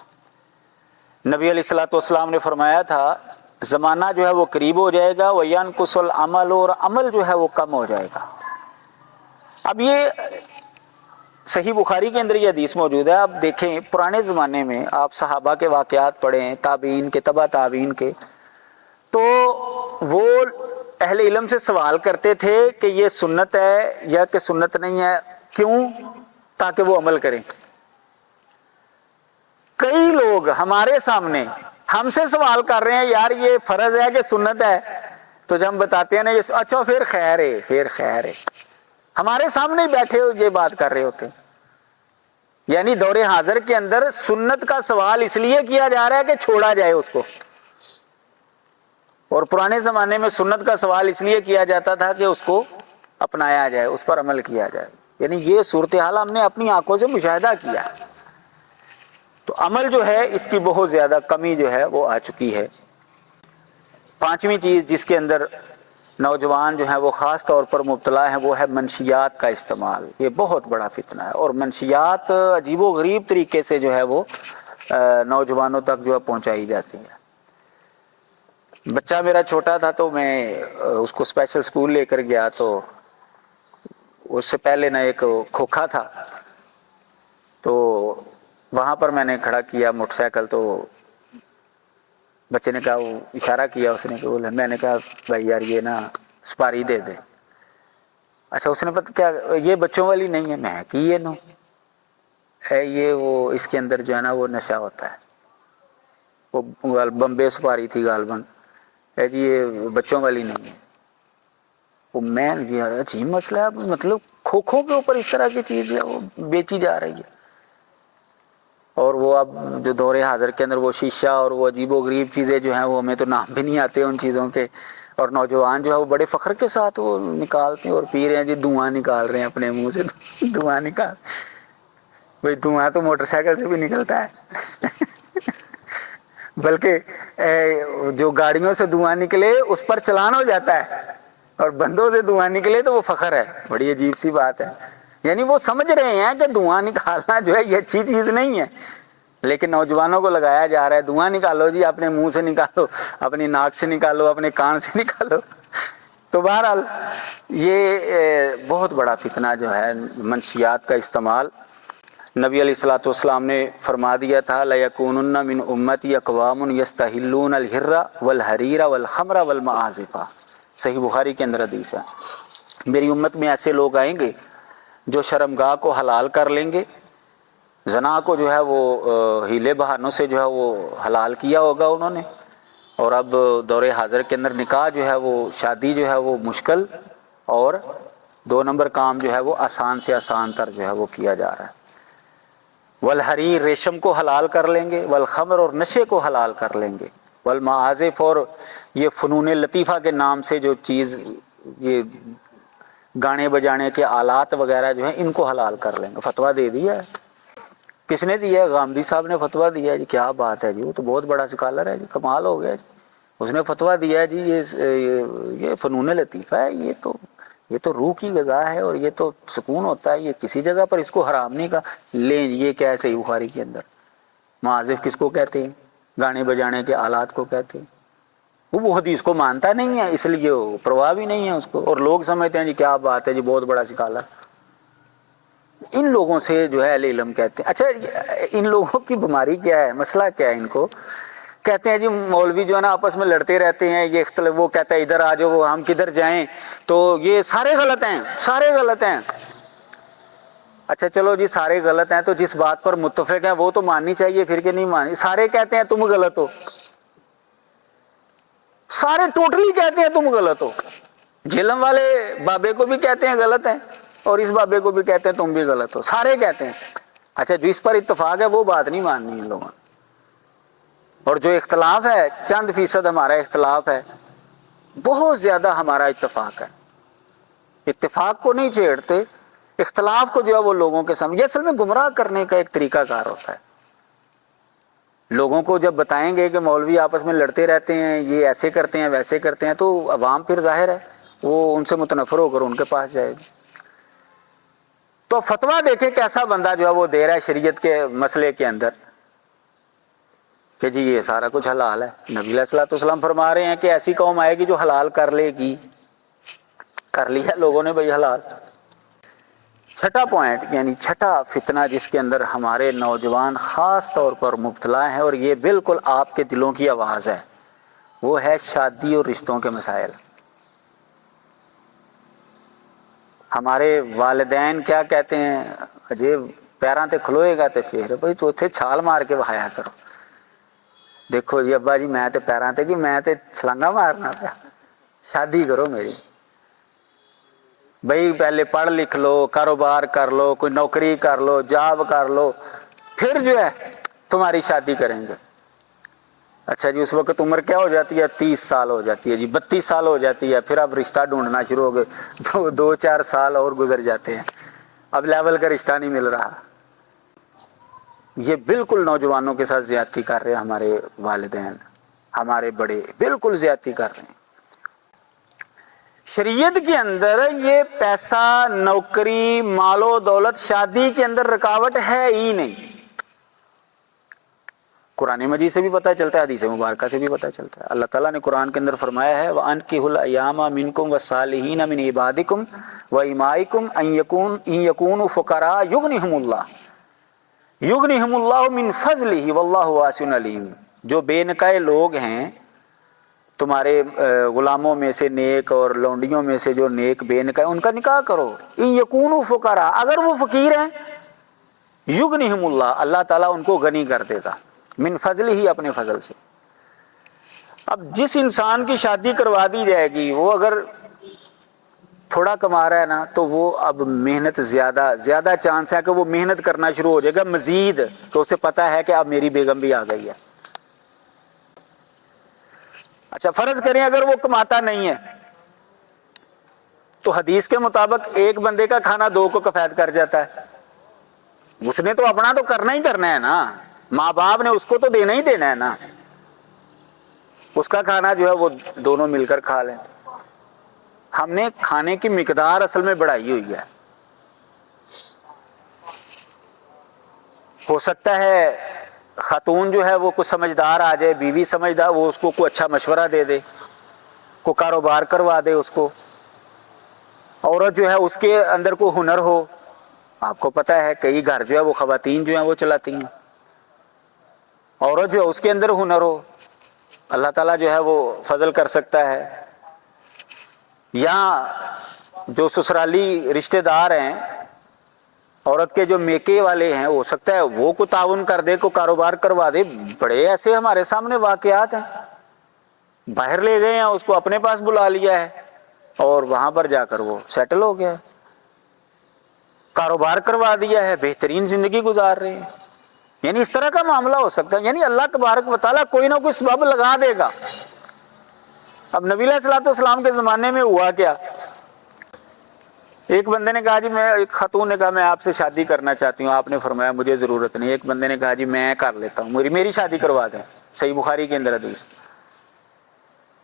نبی علیہ الصلوۃ والسلام نے فرمایا تھا زمانہ جو ہے وہ قریب ہو جائے گا، وَيَنْقُصُ الْعَمَلُ، اور عمل جو ہے وہ کم ہو جائے گا۔ اب یہ صحیح بخاری کے اندر یہ حدیث موجود ہے۔ آپ دیکھیں پرانے زمانے میں آپ صحابہ کے واقعات پڑھیں، تابعین کے، تبع تابعین کے، تو وہ اہل علم سے سوال کرتے تھے کہ یہ سنت ہے یا کہ سنت نہیں ہے، کیوں؟ تاکہ وہ عمل کریں۔ کئی لوگ ہمارے سامنے ہم سے سوال کر رہے ہیں یار یہ فرض ہے کہ سنت ہے، تو جب ہم بتاتے ہیں نا یہ اچھا پھر خیر ہے، پھر خیر ہے، ہمارے سامنے بیٹھے ہو یہ بات کر رہے ہوتے ہیں۔ یعنی دور حاضر کے اندر سنت کا سوال اس لیے کیا جا رہا ہے کہ چھوڑا جائے اس کو، اور پرانے زمانے میں سنت کا سوال اس لیے کیا جاتا تھا کہ اس کو اپنایا جائے، اس پر عمل کیا جائے۔ یعنی یہ صورتحال ہم نے اپنی آنکھوں سے مشاہدہ کیا۔ تو عمل جو ہے اس کی بہت زیادہ کمی جو ہے وہ آ چکی ہے۔ پانچویں چیز جس کے اندر نوجوان جو ہیں وہ خاص طور پر مبتلا ہیں وہ ہے منشیات کا استعمال۔ یہ بہت بڑا فتنہ ہے، اور منشیات عجیب و غریب طریقے سے جو ہے وہ نوجوانوں تک جو ہے پہنچائی جاتی ہیں۔ بچہ میرا چھوٹا تھا تو میں اس کو اسپیشل اسکول لے کر گیا، تو اس سے پہلے نہ ایک کھوکھا تھا، تو وہاں پر میں نے کھڑا کیا موٹر سائیکل، تو بچے نے کہا، وہ اشارہ کیا اس نے کہ بولے، میں نے کہا بھائی یار یہ نا سپاری دے دے۔ اچھا اس نے پتہ کیا، یہ بچوں والی نہیں ہے، میں کہ یہ نو ہے، یہ وہ اس کے اندر جو ہے نا وہ نشہ ہوتا ہے، وہ بمبے سپاری تھی غالباً، ہے جی یہ بچوں والی نہیں ہے۔ وہ میں یار عجیب مسئلہ ہے، مطلب کھوکھوں کے اوپر اس طرح کی چیز ہے وہ بیچی جا رہی ہے۔ اور وہ اب جو دور حاضر کے اندر وہ شیشہ اور وہ عجیب و غریب چیزیں جو ہیں وہ ہمیں تو نام بھی نہیں آتے ان چیزوں کے، اور نوجوان جو ہے وہ بڑے فخر کے ساتھ وہ نکالتے ہیں اور پی رہے ہیں، جی دھواں نکال رہے ہیں اپنے منہ سے، دھواں نکال، بھائی دھواں تو موٹر سائیکل سے بھی نکلتا ہے بلکہ جو گاڑیوں سے دھواں نکلے اس پر چلان ہو جاتا ہے، اور بندوں سے دھواں نکلے تو وہ فخر ہے۔ بڑی عجیب سی بات ہے۔ یعنی وہ سمجھ رہے ہیں کہ دھواں نکالنا جو ہے یہ اچھی چیز نہیں ہے، لیکن نوجوانوں کو لگایا جا رہا ہے دھواں نکالو جی، اپنے منہ سے نکالو، اپنی ناک سے نکالو، اپنے کان سے نکالو۔ تو بہرحال یہ بہت بڑا فتنہ جو ہے منشیات کا استعمال۔ نبی علیہ الصلوۃ والسلام نے فرما دیا تھا لَيَكُونُنَّ مِنْ أُمَّتِي أَقْوَامٌ يَسْتَحِلُّونَ الْحِرَّ وَالْحَرِيرَ وَالْخَمْرَ وَالْمَعَازِفَ، صحیح بخاری کے اندر حدیث ہے۔ میری امت میں ایسے لوگ آئیں گے جو شرمگاہ کو حلال کر لیں گے، زنا کو جو ہے وہ ہیلے بہانوں سے جو ہے وہ حلال کیا ہوگا انہوں نے، اور اب دور حاضر کے اندر نکاح جو ہے وہ شادی جو ہے وہ مشکل، اور 2 نمبر کام جو ہے وہ آسان سے آسان تر جو ہے وہ کیا جا رہا ہے۔ والحریر، ریشم کو حلال کر لیں گے، والخمر، اور نشے کو حلال کر لیں گے، والمعازف، اور یہ فنون لطیفہ کے نام سے جو چیز، یہ گانے بجانے کے آلات وغیرہ جو ہیں ان کو حلال کر لیں گے۔ فتویٰ دے دیا ہے، کس نے دیا ہے؟ غامدی صاحب نے فتویٰ دیا ہے جی۔ کیا بات ہے جی، وہ تو بہت بڑا اسکالر ہے جی، کمال ہو گیا جی، اس نے فتویٰ دیا ہے جی یہ فنون لطیفہ ہے، یہ تو روح کی غذا ہے اور یہ تو سکون ہوتا ہے، یہ کسی جگہ پر اس کو حرام نہیں کہا۔ لیں یہ کیا ہے صحیح بخاری کے اندر؟ معازف کس کو کہتے ہیں؟ گانے بجانے کے آلات کو کہتے ہیں۔ وہ حدیث کو مانتا نہیں ہے، اس لیے وہ پرواہ بھی نہیں ہے اس کو، اور لوگ سمجھتے ہیں جی کیا بات ہے جی، بہت بڑا اسکالر۔ ان لوگوں سے جو ہے اہل علم کہتے ہیں۔ اچھا ان لوگوں کی بیماری کیا ہے، مسئلہ کیا ہے؟ ان کو کہتے ہیں جی مولوی جو ہے نا آپس میں لڑتے رہتے ہیں، یہ اختلاف، وہ کہتا ہے ادھر آ جاؤ، ہم کدھر جائیں، تو یہ سارے غلط ہیں، سارے غلط ہیں۔ اچھا چلو جی سارے غلط ہیں، تو جس بات پر متفق ہیں وہ تو ماننی چاہیے پھر کہ نہیں ماننی؟ سارے کہتے ہیں تم غلط ہو، سارے ٹوٹلی کہتے ہیں تم غلط ہو. جہلم والے بابے کو بھی کہتے ہیں غلط ہیں اور اس بابے کو بھی کہتے ہیں تم بھی غلط ہو, سارے کہتے ہیں. اچھا جس پر اتفاق ہے وہ بات نہیں ماننی ان لوگوں نے. اور جو اختلاف ہے چند فیصد ہمارا اختلاف ہے, بہت زیادہ ہمارا اتفاق ہے. اتفاق کو نہیں چھیڑتے, اختلاف کو جو ہے وہ لوگوں کے سامنے, یہ اصل میں گمراہ کرنے کا ایک طریقہ کار ہوتا ہے. لوگوں کو جب بتائیں گے کہ مولوی آپس میں لڑتے رہتے ہیں, یہ ایسے کرتے ہیں ویسے کرتے ہیں, تو عوام پھر ظاہر ہے وہ ان سے متنفر ہو کر ان کے پاس جائے گی. تو فتویٰ دیکھیں کیسا بندہ جو ہے وہ دے رہا ہے شریعت کے مسئلے کے اندر کہ جی یہ سارا کچھ حلال ہے. نبی علیہ الصلوۃ والسلام فرما رہے ہیں کہ ایسی قوم آئے گی جو حلال کر لے گی, کر لیا لوگوں نے بھائی حلال. چھٹا پوائنٹ یعنی چھٹا فتنہ جس کے اندر ہمارے نوجوان خاص طور پر مبتلا ہیں, اور یہ بالکل آپ کے دلوں کی آواز ہے, وہ ہے شادی اور رشتوں کے مسائل. ہمارے والدین کیا کہتے ہیں, اجے پیراں تے کھلوئے گا تے پھر بھائی چوتھے چھال مار کے بہایا کرو. دیکھو جی ابا جی میں تے پیراں تے, کہ میں تے چھلانگا مارنا پیا, شادی کرو میری. بھائی پہلے پڑھ لکھ لو, کاروبار کر لو, کوئی نوکری کر لو, جاب کر لو, پھر جو ہے تمہاری شادی کریں گے. اچھا جی اس وقت عمر کیا ہو جاتی ہے, 30 سال ہو جاتی ہے جی, 32 سال ہو جاتی ہے, پھر اب رشتہ ڈھونڈنا شروع ہو گئے, 2-4 سال اور گزر جاتے ہیں, اب لیول کا رشتہ نہیں مل رہا. یہ بالکل نوجوانوں کے ساتھ زیادتی کر رہے ہیں ہمارے والدین, ہمارے بڑے بالکل زیادتی کر رہے ہیں. شریعت کے اندر یہ پیسہ, نوکری, مال و دولت شادی کے اندر رکاوٹ ہے ہی نہیں. قرآن مجید سے بھی پتہ چلتا ہے, حدیث مبارکہ سے بھی پتہ چلتا ہے. اللہ تعالیٰ نے قرآن کے اندر فرمایا ہے وَأَنكِحُوا الْأَيَامَ مِنكُمْ وَالصَّالِحِينَ مِنْ عِبَادِكُمْ وَإِمَائِكُمْ إِنْ يَكُونُوا فُقَرَاءَ يُغْنِهِمُ اللَّهُ مِنْ فَضْلِهِ وَاللَّهُ وَاسِعٌ عَلِيمٌ. جو بے نکاح لوگ ہیں تمہارے غلاموں میں سے نیک اور لونڈیوں میں سے جو نیک بے نکاح, ان کا نکاح کرو. ان یکونوا فقراء, اگر وہ فقیر ہیں, یغنیہم اللہ, اللہ تعالیٰ ان کو غنی کر دے گا, من فضل ہی, اپنے فضل سے. اب جس انسان کی شادی کروا دی جائے گی وہ اگر تھوڑا کما رہا ہے نا, تو وہ اب محنت زیادہ چانس ہے کہ وہ محنت کرنا شروع ہو جائے گا مزید, تو اسے پتا ہے کہ اب میری بیگم بھی آ گئی ہے. اچھا فرض کریں اگر وہ کماتا نہیں ہے تو حدیث کے مطابق ایک بندے کا کھانا 2 کو کفایت کر جاتا ہے. اس نے تو اپنا تو کرنا ہی کرنا ہے نا, ماں باپ نے اس کو تو دینا ہی دینا ہے نا, اس کا کھانا جو ہے وہ دونوں مل کر کھا لیں. ہم نے کھانے کی مقدار اصل میں بڑھائی ہوئی ہے. ہو سکتا ہے خاتون جو ہے وہ کچھ سمجھدار آ جائے, بیوی سمجھدار, وہ اس کو کوئی اچھا مشورہ دے دے, کو کاروبار کروا دے اس کو. عورت جو ہے اس کے اندر کوئی ہنر ہو, آپ کو پتہ ہے کئی گھر جو ہے وہ خواتین جو ہیں وہ چلاتی ہیں, عورت جو ہے اس کے اندر ہنر ہو, اللہ تعالیٰ جو ہے وہ فضل کر سکتا ہے. یا جو سسرالی رشتہ دار ہیں عورت کے, جو میکے والے ہیں, ہو سکتا ہے وہ کو تعاون کر دے, کو کاروبار کروا دے. بڑے ایسے ہمارے سامنے واقعات ہیں, باہر لے گئے ہیں اس کو, اپنے پاس بلا لیا ہے اور وہاں پر جا کر وہ سیٹل ہو گیا ہے, کاروبار کروا دیا ہے, بہترین زندگی گزار رہے ہیں. یعنی اس طرح کا معاملہ ہو سکتا ہے. یعنی اللہ تبارک و تعالیٰ کوئی نہ کوئی سبب لگا دے گا. اب نبی علیہ الصلوۃ والسلام کے زمانے میں ہوا کیا, ایک بندے نے کہا جی میں, ایک خاتون نے کہا میں آپ سے شادی کرنا چاہتی ہوں, آپ نے فرمایا مجھے ضرورت نہیں. ایک بندے نے کہا جی میں کر لیتا ہوں, میری شادی کروا دیں, صحیح بخاری کے اندر حدیث.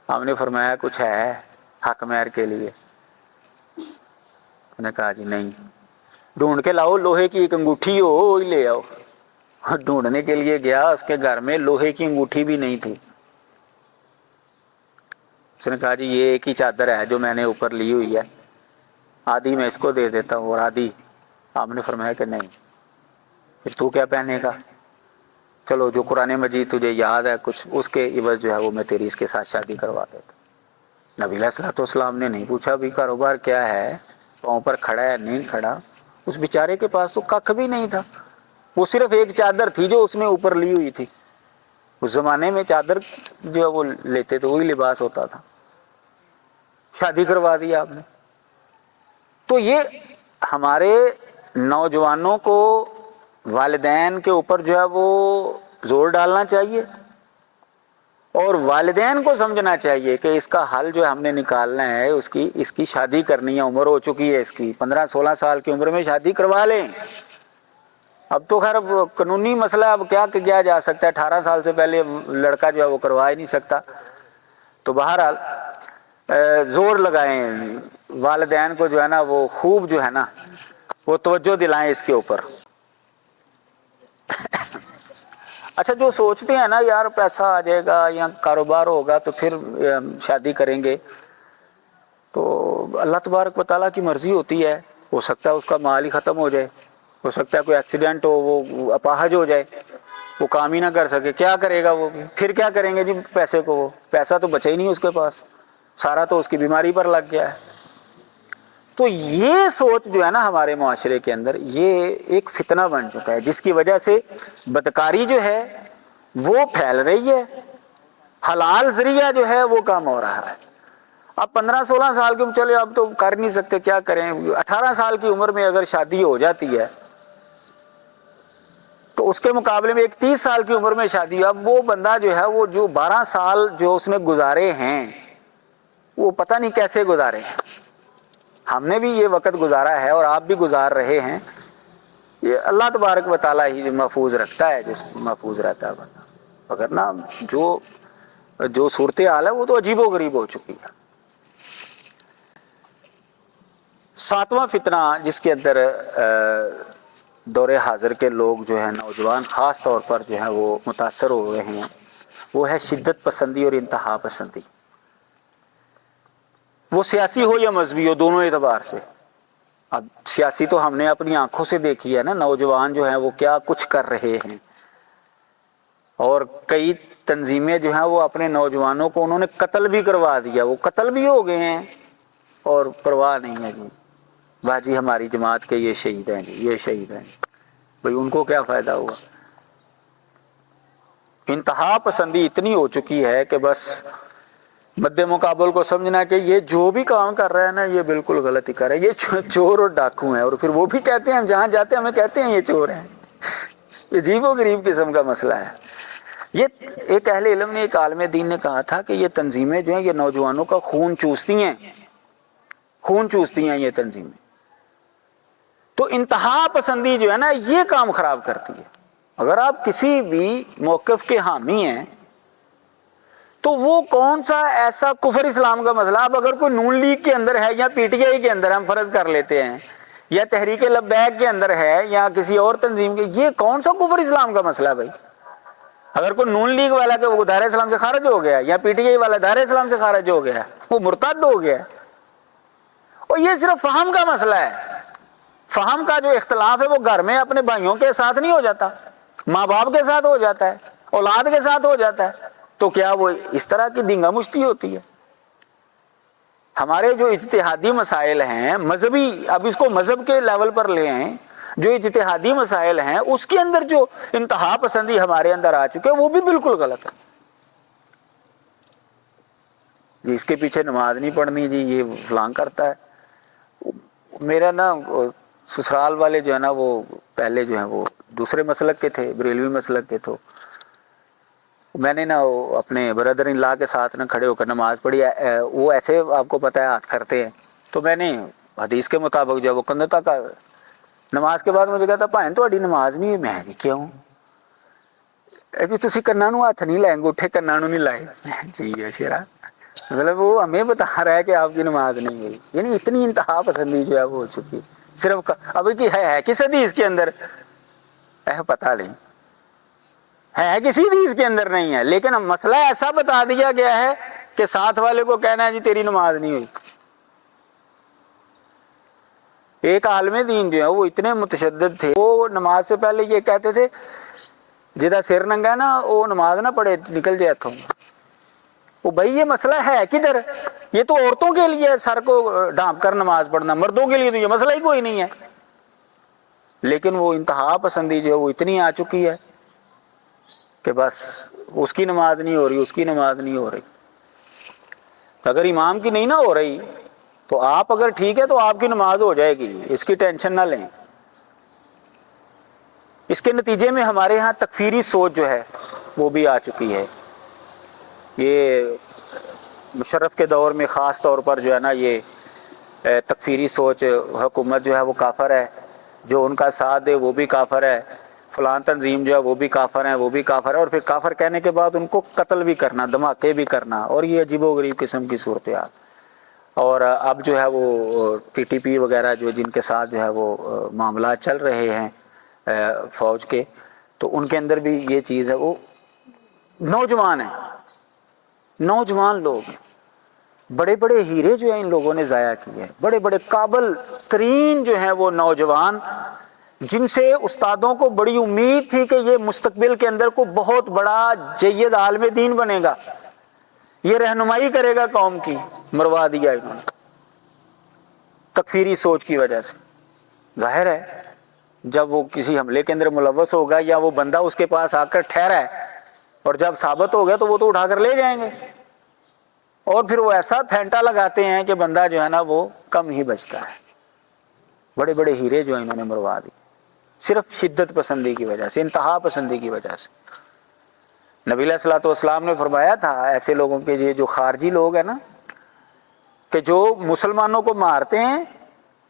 ہم نے فرمایا کچھ ہے حق مہر کے لیے, انہوں نے کہا جی نہیں. ڈھونڈ کے لاؤ, لوہے کی ایک انگوٹھی ہو وہی لے آؤ. ڈھونڈنے کے لیے گیا, اس کے گھر میں لوہے کی انگوٹھی بھی نہیں تھی. اس نے کہا جی یہ ایک ہی چادر ہے جو میں نے اوپر لی ہوئی ہے, آدھی میں اس کو دے دیتا ہوں اور آدھی. آپ نے فرمایا کہ نہیں, پھر تو کیا پہنے گا, چلو جو قرآن مجید تجھے یاد ہے کچھ, اس کے عوض جو ہے وہ میں تیری اس کے ساتھ شادی کروا دیتا. نبی علیہ الصلوۃ والسلام نے نہیں پوچھا بھی کاروبار کیا ہے, پاؤں پر کھڑا ہے نہیں کھڑا. اس بیچارے کے پاس تو ککھ بھی نہیں تھا, وہ صرف ایک چادر تھی جو اس نے اوپر لی ہوئی تھی. اس زمانے میں چادر جو ہے وہ لیتے تھے، وہی لباس ہوتا تھا. شادی کروا دی آپ نے. تو یہ ہمارے نوجوانوں کو والدین کے اوپر جو ہے وہ زور ڈالنا چاہیے، اور والدین کو سمجھنا چاہیے کہ اس کا حل جو ہم نے نکالنا ہے، اس کی شادی کرنی ہے. عمر ہو چکی ہے اس کی، 15-16 سال کی عمر میں شادی کروا لیں. اب تو خیر قانونی مسئلہ، اب کیا کیا جا سکتا ہے، 18 سال سے پہلے لڑکا جو ہے وہ کروا ہی نہیں سکتا. تو بہرحال زور لگائیں والدین کو، جو ہے نا وہ خوب جو ہے نا وہ توجہ دلائیں اس کے اوپر. اچھا، جو سوچتے ہیں نا یار پیسہ آ جائے گا یا کاروبار ہوگا تو پھر شادی کریں گے، تو اللہ تبارک و تعالیٰ کی مرضی ہوتی ہے. ہو سکتا ہے اس کا مال ہی ختم ہو جائے، ہو سکتا ہے کوئی ایکسیڈنٹ ہو، وہ اپاہج ہو جائے، وہ کام ہی نہ کر سکے. کیا کرے گا وہ؟ پھر کیا کریں گے جی پیسے کو؟ وہ پیسہ تو بچا ہی نہیں اس کے پاس، سارا تو اس کی بیماری پر لگ گیا ہے. تو یہ سوچ جو ہے نا ہمارے معاشرے کے اندر، یہ ایک فتنہ بن چکا ہے، جس کی وجہ سے بدکاری جو ہے وہ پھیل رہی ہے، حلال ذریعہ جو ہے وہ کام ہو رہا ہے. اب 15-16 سال کی، چلے اب تو کر نہیں سکتے، کیا کریں. 18 سال کی عمر میں اگر شادی ہو جاتی ہے تو اس کے مقابلے میں ایک 30 سال کی عمر میں شادی. اب وہ بندہ جو ہے وہ جو 12 سال جو اس نے گزارے ہیں، وہ پتہ نہیں کیسے گزارے ہیں. ہم نے بھی یہ وقت گزارا ہے اور آپ بھی گزار رہے ہیں. یہ اللہ تبارک و تعالیٰ ہی محفوظ رکھتا ہے، جس کو محفوظ رہتا ہے بندہ. اگر نا جو صورتحال ہے وہ تو عجیب و غریب ہو چکی ہے. 7واں فتنہ جس کے اندر دور حاضر کے لوگ جو ہیں، نوجوان خاص طور پر جو ہیں وہ متاثر ہو رہے ہیں، وہ ہے شدت پسندی اور انتہا پسندی. وہ سیاسی ہو یا مذہبی ہو، دونوں اعتبار سے. اب سیاسی تو ہم نے اپنی آنکھوں سے دیکھی ہے نا، نوجوان جو ہیں وہ کیا کچھ کر رہے ہیں، اور کئی تنظیمیں جو ہیں وہ اپنے نوجوانوں کو انہوں نے قتل بھی کروا دیا. وہ قتل بھی ہو گئے ہیں اور پرواہ نہیں ہے جی، باجی ہماری جماعت کے یہ شہید ہیں جی، یہ شہید ہیں. بھئی ان کو کیا فائدہ ہوا؟ انتہا پسندی اتنی ہو چکی ہے کہ بس مد مقابل کو سمجھنا کہ یہ جو بھی کام کر رہا ہے نا یہ بالکل غلط ہی کر رہا ہے، یہ چور اور ڈاکو ہیں. اور پھر وہ بھی کہتے ہیں، ہم جہاں جاتے ہیں ہمیں کہتے ہیں یہ چور ہیں. یہ عجیب و غریب قسم کا مسئلہ ہے. یہ ایک اہل علم نے، ایک عالم دین نے کہا تھا کہ یہ تنظیمیں جو ہیں یہ نوجوانوں کا خون چوستی ہیں، خون چوستی ہیں یہ تنظیمیں. تو انتہا پسندی جو ہے نا یہ کام خراب کرتی ہے. اگر آپ کسی بھی موقف کے حامی ہیں تو وہ کون سا ایسا کفر اسلام کا مسئلہ، اب اگر کوئی نون لیگ کے اندر ہے یا پی ٹی آئی کے اندر ہم فرض کر لیتے ہیں، یا تحریک لبیک کے اندر ہے یا کسی اور تنظیم کے، یہ کون سا کفر اسلام کا مسئلہ ہے بھائی؟ اگر کوئی نون لیگ والا کہ وہ دائرہ اسلام سے خارج ہو گیا، یا پی ٹی آئی والا دائرہ اسلام سے خارج ہو گیا، وہ مرتد ہو گیا. اور یہ صرف فہم کا مسئلہ ہے. فہم کا جو اختلاف ہے وہ گھر میں اپنے بھائیوں کے ساتھ نہیں ہو جاتا، ماں باپ کے ساتھ ہو جاتا ہے، اولاد کے ساتھ ہو جاتا ہے. تو کیا وہ اس طرح کی دنگا مشتی ہوتی ہے؟ ہمارے جو اجتہادی مسائل ہیں مذہبی، اب اس کو مذہب کے لیول پر لے آئیں، جو اجتہادی مسائل ہیں اس کے اندر جو انتہا پسندی ہمارے اندر آ چکے وہ بھی بالکل غلط ہے. اس کے پیچھے نماز نہیں پڑھنی جی، یہ فلاں کرتا ہے. میرا نا سسرال والے جو ہے نا وہ پہلے جو ہیں وہ دوسرے مسلک کے تھے، بریلوی مسلک کے. تو میں نے نا اپنے بردر ان لا کے ساتھ نا کھڑے ہو کر نماز پڑھی. وہ ایسے آپ کو پتہ ہے ہاتھ کرتے ہیں، تو میں نے حدیث کے مطابق جو وہ کندھا کا نماز کے بعد مجھے کہتا بھائن تہاڈی نماز نہیں. میں نہیں کیوں جی تسی کناں نوں ہاتھ نہیں لائے، انگوٹھے کناں نوں نہیں لائے. جی ہے شیرا، مطلب وہ ہمیں بتا رہا ہے کہ آپ کی نماز نہیں ہوئی. یعنی اتنی انتہا پسندی جو ہے وہ ہو چکی. صرف ابھی کی ہے کس حدیث کے اندر پتہ نہیں ہے، کسی حدیث کے اندر نہیں ہے، لیکن مسئلہ ایسا بتا دیا گیا ہے کہ ساتھ والے کو کہنا ہے جی تیری نماز نہیں ہوئی. ایک عالم دین جو ہے وہ اتنے متشدد تھے، وہ نماز سے پہلے یہ کہتے تھے جدا سر ننگا ہے نا وہ نماز نہ پڑھے نکل جائے اتھوں. وہ بھائی یہ مسئلہ ہے کدھر؟ یہ تو عورتوں کے لیے سر کو ڈھانپ کر نماز پڑھنا، مردوں کے لیے تو یہ مسئلہ ہی کوئی نہیں ہے. لیکن وہ انتہا پسندی جو ہے وہ اتنی آ چکی ہے کہ بس اس کی نماز نہیں ہو رہی، اس کی نماز نہیں ہو رہی. اگر امام کی نہیں نہ ہو رہی تو آپ اگر ٹھیک ہے تو آپ کی نماز ہو جائے گی، اس کی ٹینشن نہ لیں. اس کے نتیجے میں ہمارے ہاں تکفیری سوچ جو ہے وہ بھی آ چکی ہے. یہ مشرف کے دور میں خاص طور پر جو ہے نا یہ تکفیری سوچ، حکومت جو ہے وہ کافر ہے، جو ان کا ساتھ دے وہ بھی کافر ہے، فلان تنظیم جو ہے وہ بھی کافر ہیں، وہ بھی کافر ہے، اور پھر کافر کہنے کے بعد ان کو قتل بھی کرنا، دھماکے بھی کرنا، اور یہ عجیب و غریب قسم کی صورتحال. اور اب جو ہے وہ ٹی ٹی پی وغیرہ جو جن کے ساتھ جو ہے وہ معاملات چل رہے ہیں فوج کے، تو ان کے اندر بھی یہ چیز ہے. وہ نوجوان ہیں، نوجوان لوگ ہیں، بڑے بڑے ہیرے جو ہیں ان لوگوں نے ضائع کیے ہیں، بڑے بڑے قابل ترین جو ہیں وہ نوجوان، جن سے استادوں کو بڑی امید تھی کہ یہ مستقبل کے اندر کو بہت بڑا جید عالم دین بنے گا، یہ رہنمائی کرے گا قوم کی، مروا دیا انہوں نے تکفیری سوچ کی وجہ سے. ظاہر ہے جب وہ کسی حملے کے اندر ملوث ہوگا یا وہ بندہ اس کے پاس آ کر ٹھہرا ہے اور جب ثابت ہو گیا تو وہ تو اٹھا کر لے جائیں گے، اور پھر وہ ایسا پھینٹا لگاتے ہیں کہ بندہ جو ہے نا وہ کم ہی بچتا ہے. بڑے بڑے ہیرے جو انہوں نے مروا دی صرف شدت پسندی کی وجہ سے، انتہا پسندی کی وجہ سے. نبی علیہ الصلوۃ والسلام نے فرمایا تھا ایسے لوگوں کے لیے جو خارجی لوگ ہیں نا، کہ جو مسلمانوں کو مارتے ہیں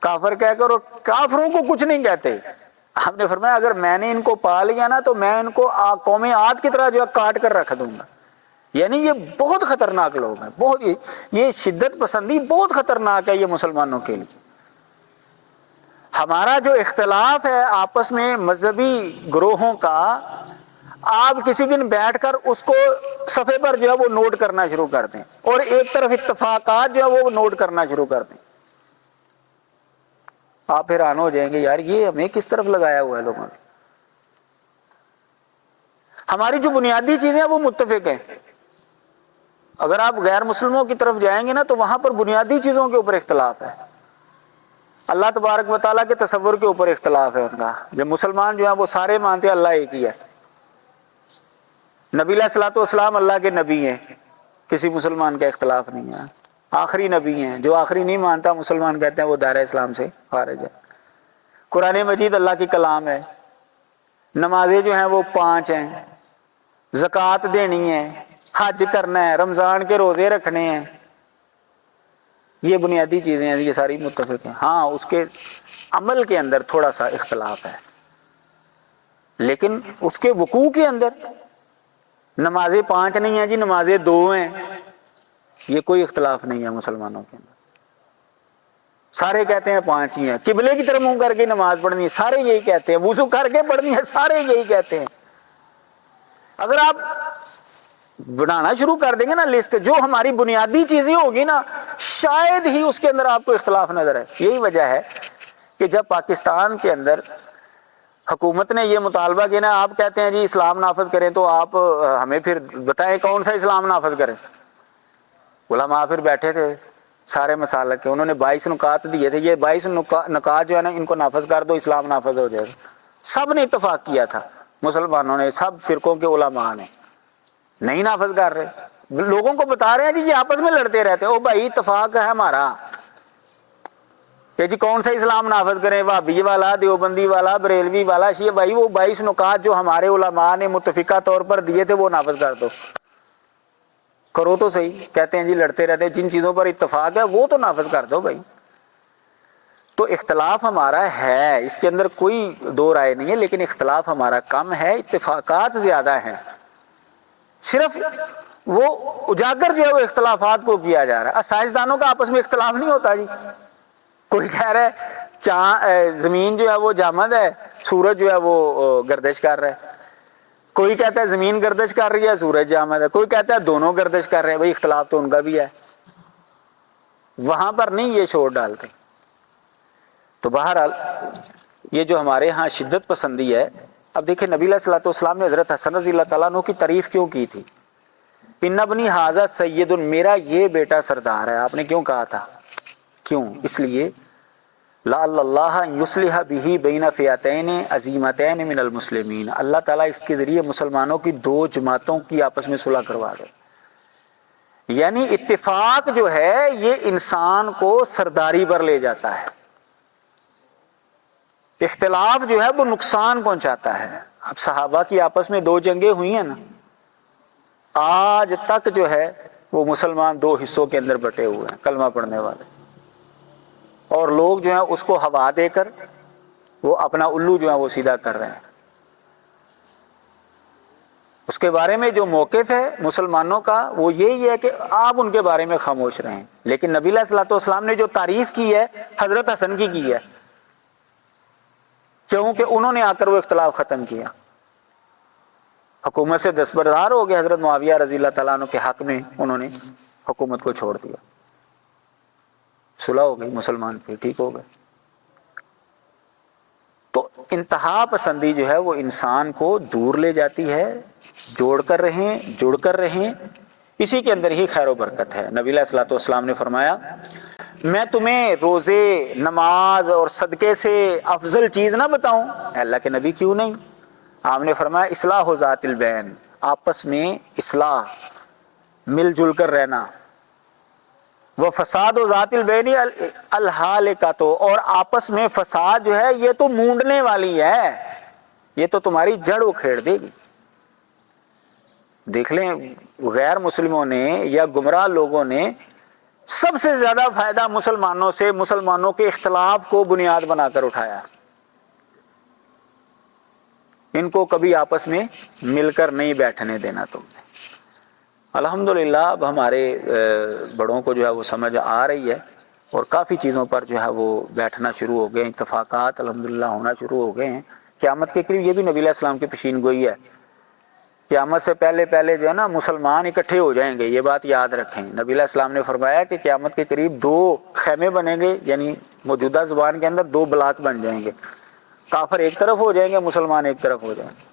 کافر کہہ کر اور کافروں کو کچھ نہیں کہتے، آپ نے فرمایا اگر میں نے ان کو پا لیا نا تو میں ان کو قوم عاد کی طرح جو ہے کاٹ کر رکھ دوں گا. یعنی یہ بہت خطرناک لوگ ہیں، بہت یہ شدت پسندی بہت خطرناک ہے یہ مسلمانوں کے لیے. ہمارا جو اختلاف ہے آپس میں مذہبی گروہوں کا، آپ کسی دن بیٹھ کر اس کو صفحے پر جو ہے وہ نوٹ کرنا شروع کر دیں، اور ایک طرف اتفاقات جو ہے وہ نوٹ کرنا شروع کر دیں، آپ حیران ہو جائیں گے یار یہ ہمیں کس طرف لگایا ہوا ہے لوگوں نے. ہماری جو بنیادی چیزیں ہیں وہ متفق ہیں. اگر آپ غیر مسلموں کی طرف جائیں گے نا تو وہاں پر بنیادی چیزوں کے اوپر اختلاف ہے. اللہ تبارک و تعالیٰ کے تصور کے اوپر اختلاف ہے ان کا. جب مسلمان جو ہیں وہ سارے مانتے ہیں اللہ ایک ہی ہے، نبی علیہ الصلوۃ والسلام اللہ کے نبی ہیں، کسی مسلمان کا اختلاف نہیں ہے، آخری نبی ہیں. جو آخری نہیں مانتا مسلمان کہتے ہیں وہ دائرہ اسلام سے خارج ہے. قرآن مجید اللہ کی کلام ہے، نمازیں جو ہیں وہ 5 ہیں، زکوٰۃ دینی ہے، حج کرنا ہے، رمضان کے روزے رکھنے ہیں، یہ بنیادی چیزیں ہیں، یہ ساری متفق ہیں. ہاں اس کے عمل کے اندر تھوڑا سا اختلاف ہے، لیکن اس کے وقوع کے اندر نمازیں 5 نہیں ہیں جی، نمازیں 2 ہیں، یہ کوئی اختلاف نہیں ہے مسلمانوں کے اندر. سارے کہتے ہیں 5 ہی ہیں. قبلے کی طرف منہ کر کے نماز پڑھنی ہے، سارے یہی کہتے ہیں. وضو کر کے پڑھنی ہے، سارے یہی کہتے ہیں. اگر آپ بنانا شروع کر دیں گے نا لسٹ، جو ہماری بنیادی چیزیں ہوگی نا شاید ہی اس کے اندر آپ کو اختلاف نظر ہے. یہی وجہ ہے کہ جب پاکستان کے اندر حکومت نے یہ مطالبہ کیا نا، آپ کہتے ہیں جی اسلام نافذ کریں، تو آپ ہمیں پھر بتائیں کون سا اسلام نافذ کریں. علماء پھر بیٹھے تھے سارے مسالک کے، انہوں نے 22 نکات دیے تھے، یہ 22 نکات جو ہے نا ان کو نافذ کر دو، اسلام نافذ ہو جائے گا. سب نے اتفاق کیا تھا، مسلمانوں نے، سب فرقوں کے علماء نے. نہیں نافذ کر رہے، لوگوں کو بتا رہے ہیں جی یہ آپس میں لڑتے رہتے. او بھائی اتفاق ہے ہمارا کہ جی کون سا اسلام نافذ کریں، وہابی والا، دیوبندی والا، بریلوی والا، شیعہ. بھائی وہ 22 نکات جو ہمارے علماء نے متفقہ طور پر دیے تھے وہ نافذ کر دو، کرو تو صحیح. کہتے ہیں جی لڑتے رہتے، جن چیزوں پر اتفاق ہے وہ تو نافذ کر دو بھائی. تو اختلاف ہمارا ہے، اس کے اندر کوئی دو رائے نہیں ہے، لیکن اختلاف ہمارا کم ہے، اتفاقات زیادہ ہیں. صرف وہ اجاگر جو ہے وہ اختلافات کو کیا جا رہا ہے. سائنسدانوں کا آپس میں اختلاف نہیں ہوتا جی. کوئی کہہ رہا ہے زمین جو ہے وہ جامد ہے، سورج جو ہے وہ گردش کر رہا ہے. کوئی کہتا ہے زمین گردش کر رہی ہے، سورج جامد ہے. کوئی کہتا ہے دونوں گردش کر رہے ہیں. بھائی اختلاف تو ان کا بھی ہے، وہاں پر نہیں یہ شور ڈالتے. تو بہرحال یہ جو ہمارے ہاں شدت پسندی ہے. اب دیکھیں نبی علیہ الصلوۃ والسلام نے حضرت حسن رضی اللہ تعالیٰ عنہ کی تعریف کیوں کی تھی؟ ان ابنی ھذا سید، میرا یہ بیٹا سردار ہے. آپ نے کیوں کہا تھا؟ کیوں؟ اس لیے لعل اللہ یصلح بہ بین فئتین عظیمتین من المسلمین، اللہ تعالیٰ اس کے ذریعے مسلمانوں کی دو جماعتوں کی آپس میں صلح کروا دے۔ یعنی اتفاق جو ہے یہ انسان کو سرداری پر لے جاتا ہے، اختلاف جو ہے وہ نقصان پہنچاتا ہے۔ اب صحابہ کی آپس میں دو جنگیں ہوئی ہیں نا، آج تک جو ہے وہ مسلمان دو حصوں کے اندر بٹے ہوئے ہیں، کلمہ پڑھنے والے، اور لوگ جو ہیں اس کو ہوا دے کر وہ اپنا الو جو ہے وہ سیدھا کر رہے ہیں۔ اس کے بارے میں جو موقف ہے مسلمانوں کا وہ یہی ہے کہ آپ ان کے بارے میں خاموش رہیں، لیکن نبی علیہ الصلوۃ والسلام نے جو تعریف کی ہے حضرت حسن کی ہے، کیونکہ انہوں نے آ کر وہ اختلاف ختم کیا، حکومت سے دستبردار ہو گئے، حضرت معاویہ رضی اللہ تعالیٰ عنہ کے حق میں انہوں نے حکومت کو چھوڑ دیا، صلح ہو گئی، مسلمان پھر ٹھیک ہو گئے۔ تو انتہا پسندی جو ہے وہ انسان کو دور لے جاتی ہے، جوڑ کر رہیں، اسی کے اندر ہی خیر و برکت ہے۔ نبی علیہ الصلوۃ والسلام نے فرمایا میں تمہیں روزے، نماز اور صدقے سے افضل چیز نہ بتاؤں؟ اے اللہ کے نبی کیوں نہیں؟ آپ نے فرمایا اصلاح ذات البین، آپس میں اصلاح، مل جل کر رہنا، وہ فساد و ذات البین الہالکۃ، اور آپس میں فساد جو ہے یہ تو مونڈنے والی ہے، یہ تو تمہاری جڑ اکھیڑ دے گی۔ دیکھ لیں غیر مسلموں نے یا گمراہ لوگوں نے سب سے زیادہ فائدہ مسلمانوں سے، مسلمانوں کے اختلاف کو بنیاد بنا کر اٹھایا، ان کو کبھی آپس میں مل کر نہیں بیٹھنے دینا تم نے۔ الحمدللہ اب ہمارے بڑوں کو جو ہے وہ سمجھ آ رہی ہے، اور کافی چیزوں پر جو ہے وہ بیٹھنا شروع ہو گئے، اتفاقات الحمدللہ ہونا شروع ہو گئے ہیں۔ قیامت کے قریب یہ بھی نبی علیہ السلام کی پیشین گوئی ہے، قیامت سے پہلے جو ہے نا مسلمان اکٹھے ہو جائیں گے، یہ بات یاد رکھیں۔ نبی علیہ السلام نے فرمایا کہ قیامت کے قریب دو خیمے بنیں گے، یعنی موجودہ زبان کے اندر دو بلاک بن جائیں گے، کافر ایک طرف ہو جائیں گے، مسلمان ایک طرف ہو جائیں گے۔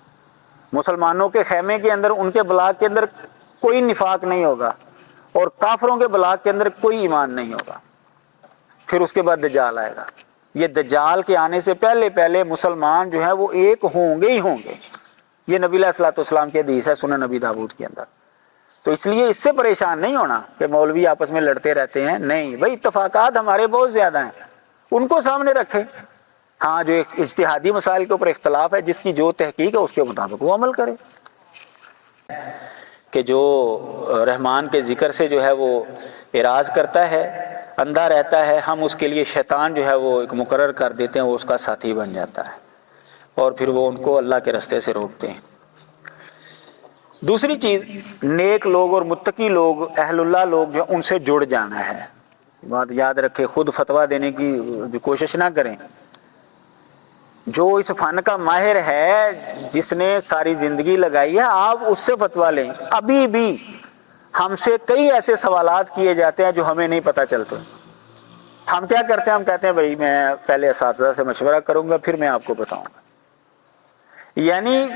مسلمانوں کے خیمے کے اندر، ان کے بلاک کے اندر کوئی نفاق نہیں ہوگا، اور کافروں کے بلاک کے اندر کوئی ایمان نہیں ہوگا۔ پھر اس کے بعد دجال آئے گا۔ یہ دجال کے آنے سے پہلے مسلمان جو ہے وہ ایک ہوں گے ہی ہوں گے، یہ نبی علیہ الصلوۃ والسلام کی حدیث ہے سنن نبی داؤد کے اندر۔ تو اس لیے اس سے پریشان نہیں ہونا کہ مولوی آپس میں لڑتے رہتے ہیں، نہیں بھائی، اتفاقات ہمارے بہت زیادہ ہیں، ان کو سامنے رکھیں۔ ہاں جو ایک اجتہادی مسائل کے اوپر اختلاف ہے، جس کی جو تحقیق ہے اس کے مطابق وہ عمل کرے۔ کہ جو رحمان کے ذکر سے جو ہے وہ اعراض کرتا ہے، اندھا رہتا ہے، ہم اس کے لیے شیطان جو ہے وہ ایک مقرر کر دیتے ہیں، وہ اس کا ساتھی بن جاتا ہے، اور پھر وہ ان کو اللہ کے رستے سے روکتے ہیں۔ دوسری چیز، نیک لوگ اور متقی لوگ، اہل اللہ لوگ جو ان سے جڑ جانا ہے۔ بات یاد رکھے، خود فتویٰ دینے کی جو کوشش نہ کریں۔ جو اس فن کا ماہر ہے، جس نے ساری زندگی لگائی ہے، آپ اس سے فتویٰ لیں۔ ابھی بھی ہم سے کئی ایسے سوالات کیے جاتے ہیں جو ہمیں نہیں پتہ چلتے۔ ہم کیا کرتے ہیں؟ ہم کہتے ہیں بھائی میں پہلے اساتذہ سے مشورہ کروں گا، پھر میں آپ کو بتاؤں گا۔ یعنی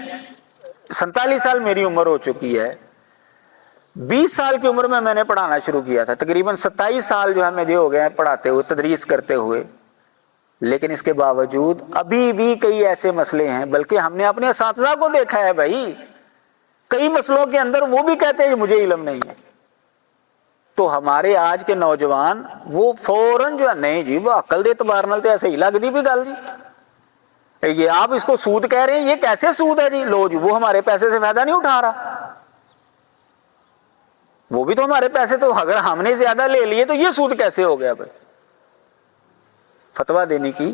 47 سال میری عمر ہو چکی ہے، 20 سال کی عمر میں نے پڑھانا شروع کیا تھا، تقریباً 27 سال جو ہے مجھے ہو گئے پڑھاتے ہوئے، تدریس کرتے ہوئے، لیکن اس کے باوجود ابھی بھی کئی ایسے مسئلے ہیں، بلکہ ہم نے اپنے اساتذہ کو دیکھا ہے بھائی، کئی مسئلوں کے اندر وہ بھی کہتے ہیں مجھے علم نہیں ہے۔ تو ہمارے آج کے نوجوان وہ فوراً جو ہے نہیں جی وہ عقل دے اعتبار نال تے ایسے ہی لگ دی بھی گل جی، یہ آپ اس کو سود کہہ رہے ہیں، یہ کیسے سود ہے جی؟ لو جی وہ ہمارے پیسے سے فائدہ نہیں اٹھا رہا، وہ بھی تو ہمارے پیسے، تو اگر ہم نے زیادہ لے لیے تو یہ سود کیسے ہو گیا بھائی؟ فتویٰ دینے کی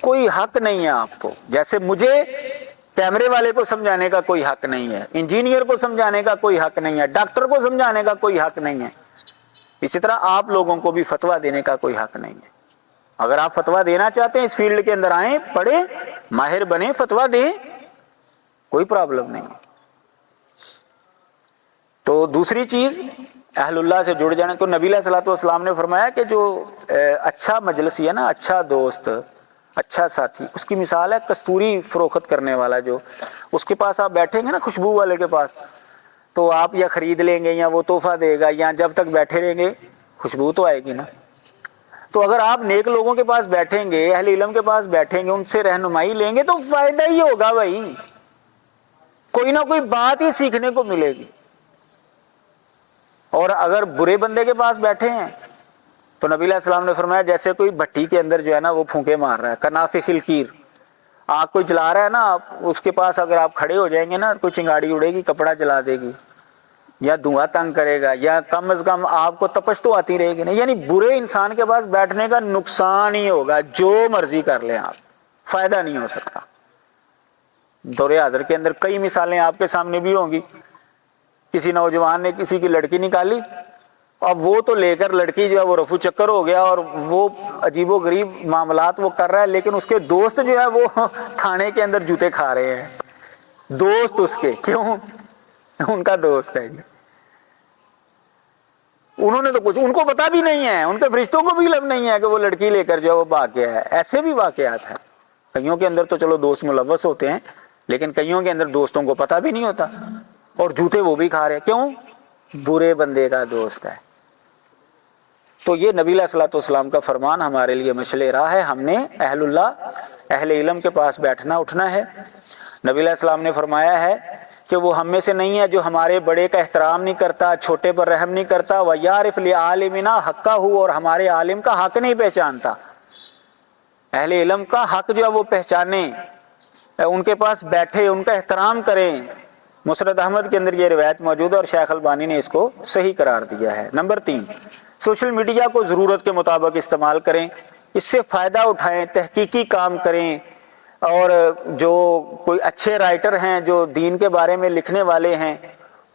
کوئی حق نہیں ہے آپ کو، جیسے مجھے کیمرے والے کو سمجھانے کا کوئی حق نہیں ہے، انجینئر کو سمجھانے کا کوئی حق نہیں ہے، ڈاکٹر کو سمجھانے کا کوئی حق نہیں ہے، اسی طرح آپ لوگوں کو بھی فتویٰ دینے کا کوئی حق نہیں ہے۔ اگر آپ فتویٰ دینا چاہتے ہیں، اس فیلڈ کے اندر آئیں، پڑھیں، ماہر بنیں، فتویٰ دیں، کوئی پرابلم نہیں ہے۔ تو دوسری چیز، اہل اللہ سے جڑ جانے کو نبی علیہ الصلوۃ والسلام نے فرمایا کہ جو اچھا مجلسی ہے نا، اچھا دوست، اچھا ساتھی، اس کی مثال ہے کستوری فروخت کرنے والا، جو اس کے پاس آپ بیٹھیں گے نا، خوشبو والے کے پاس، تو آپ یا خرید لیں گے یا وہ تحفہ دے گا، یا جب تک بیٹھے رہیں گے خوشبو تو آئے گی نا۔ تو اگر آپ نیک لوگوں کے پاس بیٹھیں گے، اہل علم کے پاس بیٹھیں گے، ان سے رہنمائی لیں گے تو فائدہ ہی ہوگا بھائی، کوئی نہ کوئی بات ہی سیکھنے کو ملے گی۔ اور اگر برے بندے کے پاس بیٹھے ہیں تو نبی علیہ السلام نے فرمایا جیسے کوئی بھٹی کے اندر جو ہے نا وہ پھونکے مار رہا ہے، کنافخ القیر، آگ کوئی جلا رہا ہے نا، آپ اس کے پاس اگر آپ کھڑے ہو جائیں گے نا، کوئی چنگاڑی اڑے گی، کپڑا جلا دے گی، یا دھواں تنگ کرے گا، یا کم از کم آپ کو تپش تو آتی رہے گی نا۔ یعنی برے انسان کے پاس بیٹھنے کا نقصان ہی ہوگا، جو مرضی کر لیں آپ، فائدہ نہیں ہو سکتا۔ دور حاضر کے اندر کئی مثالیں آپ کے سامنے بھی ہوں گی، کسی نوجوان نے کسی کی لڑکی نکالی، اب وہ تو لے کر لڑکی جو ہے وہ رفو چکر ہو گیا اور وہ عجیب و غریب معاملات وہ کر رہا ہے، لیکن اس کے دوست جو ہے وہ تھانے کے اندر جوتے کھا رہے ہیں، دوست اس کے، کیوں؟ ان کا دوست ہے جی، انہوں نے تو کچھ، ان کو پتا بھی نہیں ہے، ان کے فرشتوں کو بھی علم نہیں ہے کہ وہ لڑکی لے کر جو وہ بھاگ گیا ہے۔ ایسے بھی واقعات ہیں، کئیوں کے اندر تو چلو دوست ملوث ہوتے ہیں، لیکن کئیوں کے اندر دوستوں کو پتا بھی نہیں ہوتا، اور جوتے وہ بھی کھا رہے ہیں، کیوں؟ برے بندے کا دوست ہے۔ تو یہ نبی علیہ الصلوۃ والسلام کا فرمان ہمارے لیے مشعل راہ ہے، ہم نے اہل اللہ، اہل علم کے پاس بیٹھنا اٹھنا ہے۔ نبی علیہ السلام نے فرمایا ہے کہ وہ ہم میں سے نہیں ہے جو ہمارے بڑے کا احترام نہیں کرتا، چھوٹے پر رحم نہیں کرتا، وَيَعْرِفْ لِعَالِمِنَا حَقَّهُ، اور ہمارے عالم کا حق نہیں پہچانتا۔ اہل علم کا حق جو ہے وہ پہچانیں، ان کے پاس بیٹھے، ان کا احترام کریں۔ مسند احمد کے اندر یہ روایت موجود ہے اور شیخ البانی نے اس کو صحیح قرار دیا ہے۔ نمبر 3، سوشل میڈیا کو ضرورت کے مطابق استعمال کریں، اس سے فائدہ اٹھائیں، تحقیقی کام کریں، اور جو کوئی اچھے رائٹر ہیں جو دین کے بارے میں لکھنے والے ہیں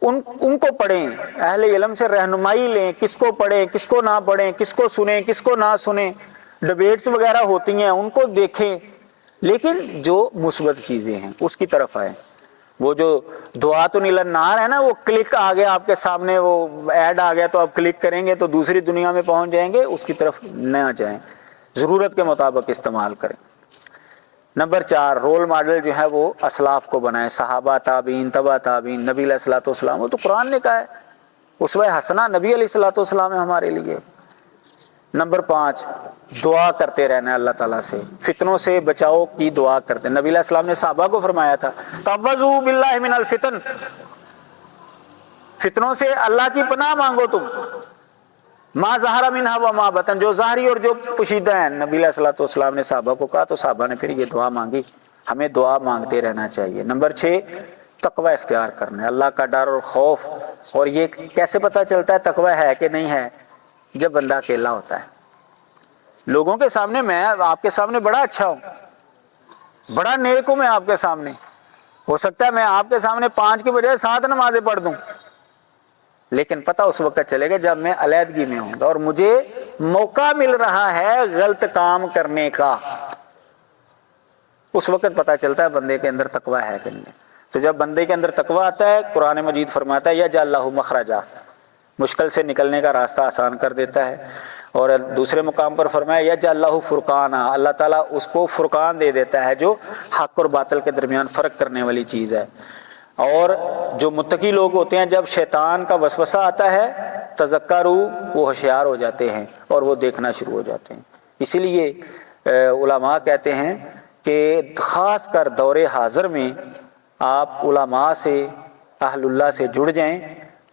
ان کو پڑھیں، اہل علم سے رہنمائی لیں، کس کو پڑھیں، کس کو نہ پڑھیں، کس کو سنیں، کس کو نہ سنیں، ڈیبیٹس وغیرہ ہوتی ہیں ان کو دیکھیں، لیکن جو مثبت چیزیں ہیں اس کی طرف آئیں۔ وہ جو دعات الی النار ہے نا، وہ کلک آ گیا آپ کے سامنے، وہ ایڈ آ گیا تو آپ کلک کریں گے تو دوسری دنیا میں پہنچ جائیں گے، اس کی طرف نہ جائیں، ضرورت کے مطابق استعمال کریں۔ نمبر 4، رول ماڈل جو ہے وہ اسلاف کو بنائیں، صحابہ، تابعین، تبع تابعین، نبی علیہ الصلوۃ والسلام، وہ تو قرآن نے کہا ہے، اسوہ حسنہ نبی علیہ الصلوۃ والسلام ہے ہمارے لیے۔ نمبر 5، دعا کرتے رہنا ہے اللہ تعالیٰ سے، فتنوں سے بچاؤ کی دعا کرتے ہیں۔ نبی علیہ السلام نے صحابہ کو فرمایا تھا تعوذوا باللہ من الفتن، فتنوں سے اللہ کی پناہ مانگو تم، ما ظہر منہا و ما بطن، جو ظاہری اور جو پوشیدہ ہیں۔ نبی علیہ الصلوۃ والسلام نے صحابہ کو کہا تو صحابہ نے پھر یہ دعا مانگی، ہمیں دعا مانگتے رہنا چاہیے۔ نمبر 6، تقوی اختیار کرنا ہے، اللہ کا ڈر اور خوف۔ اور یہ کیسے پتہ چلتا ہے تقوی ہے کہ نہیں ہے؟ جب بندہ اکیلا ہوتا ہے۔ لوگوں کے سامنے میں آپ کے سامنے بڑا اچھا ہوں، بڑا نیک ہوں، میں آپ کے سامنے، ہو سکتا ہے میں آپ کے سامنے 5 کی بجائے 7 نمازیں پڑھ دوں، لیکن پتہ اس وقت چلے گا جب میں علیحدگی میں ہوں گا اور مجھے موقع مل رہا ہے غلط کام کرنے کا، اس وقت پتہ چلتا ہے بندے کے اندر تقوی ہے کہ نہیں۔ تو جب بندے کے اندر تقوی آتا ہے، قرآن مجید فرماتا ہے یجعل لہ مخرجا، مشکل سے نکلنے کا راستہ آسان کر دیتا ہے۔ اور دوسرے مقام پر فرمایا یجعل لہ فرقانا، اللہ تعالیٰ اس کو فرقان دے دیتا ہے جو حق اور باطل کے درمیان فرق کرنے والی چیز ہے۔ اور جو متقی لوگ ہوتے ہیں جب شیطان کا وسوسہ آتا ہے تذکروا، وہ ہوشیار ہو جاتے ہیں اور وہ دیکھنا شروع ہو جاتے ہیں۔ اسی لیے علماء کہتے ہیں کہ خاص کر دور حاضر میں آپ علماء سے، اہل اللہ سے جڑ جائیں،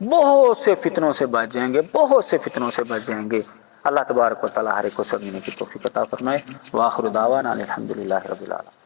بہت سے فتنوں سے بچ جائیں گے، بہت سے فتنوں سے بچ جائیں گے۔ اللہ تبارک و تعالیٰ ہر ایک کو سمجھنے کی توفیق عطا فرمائے۔ وآخر دعوانا الحمدللہ رب العالمین۔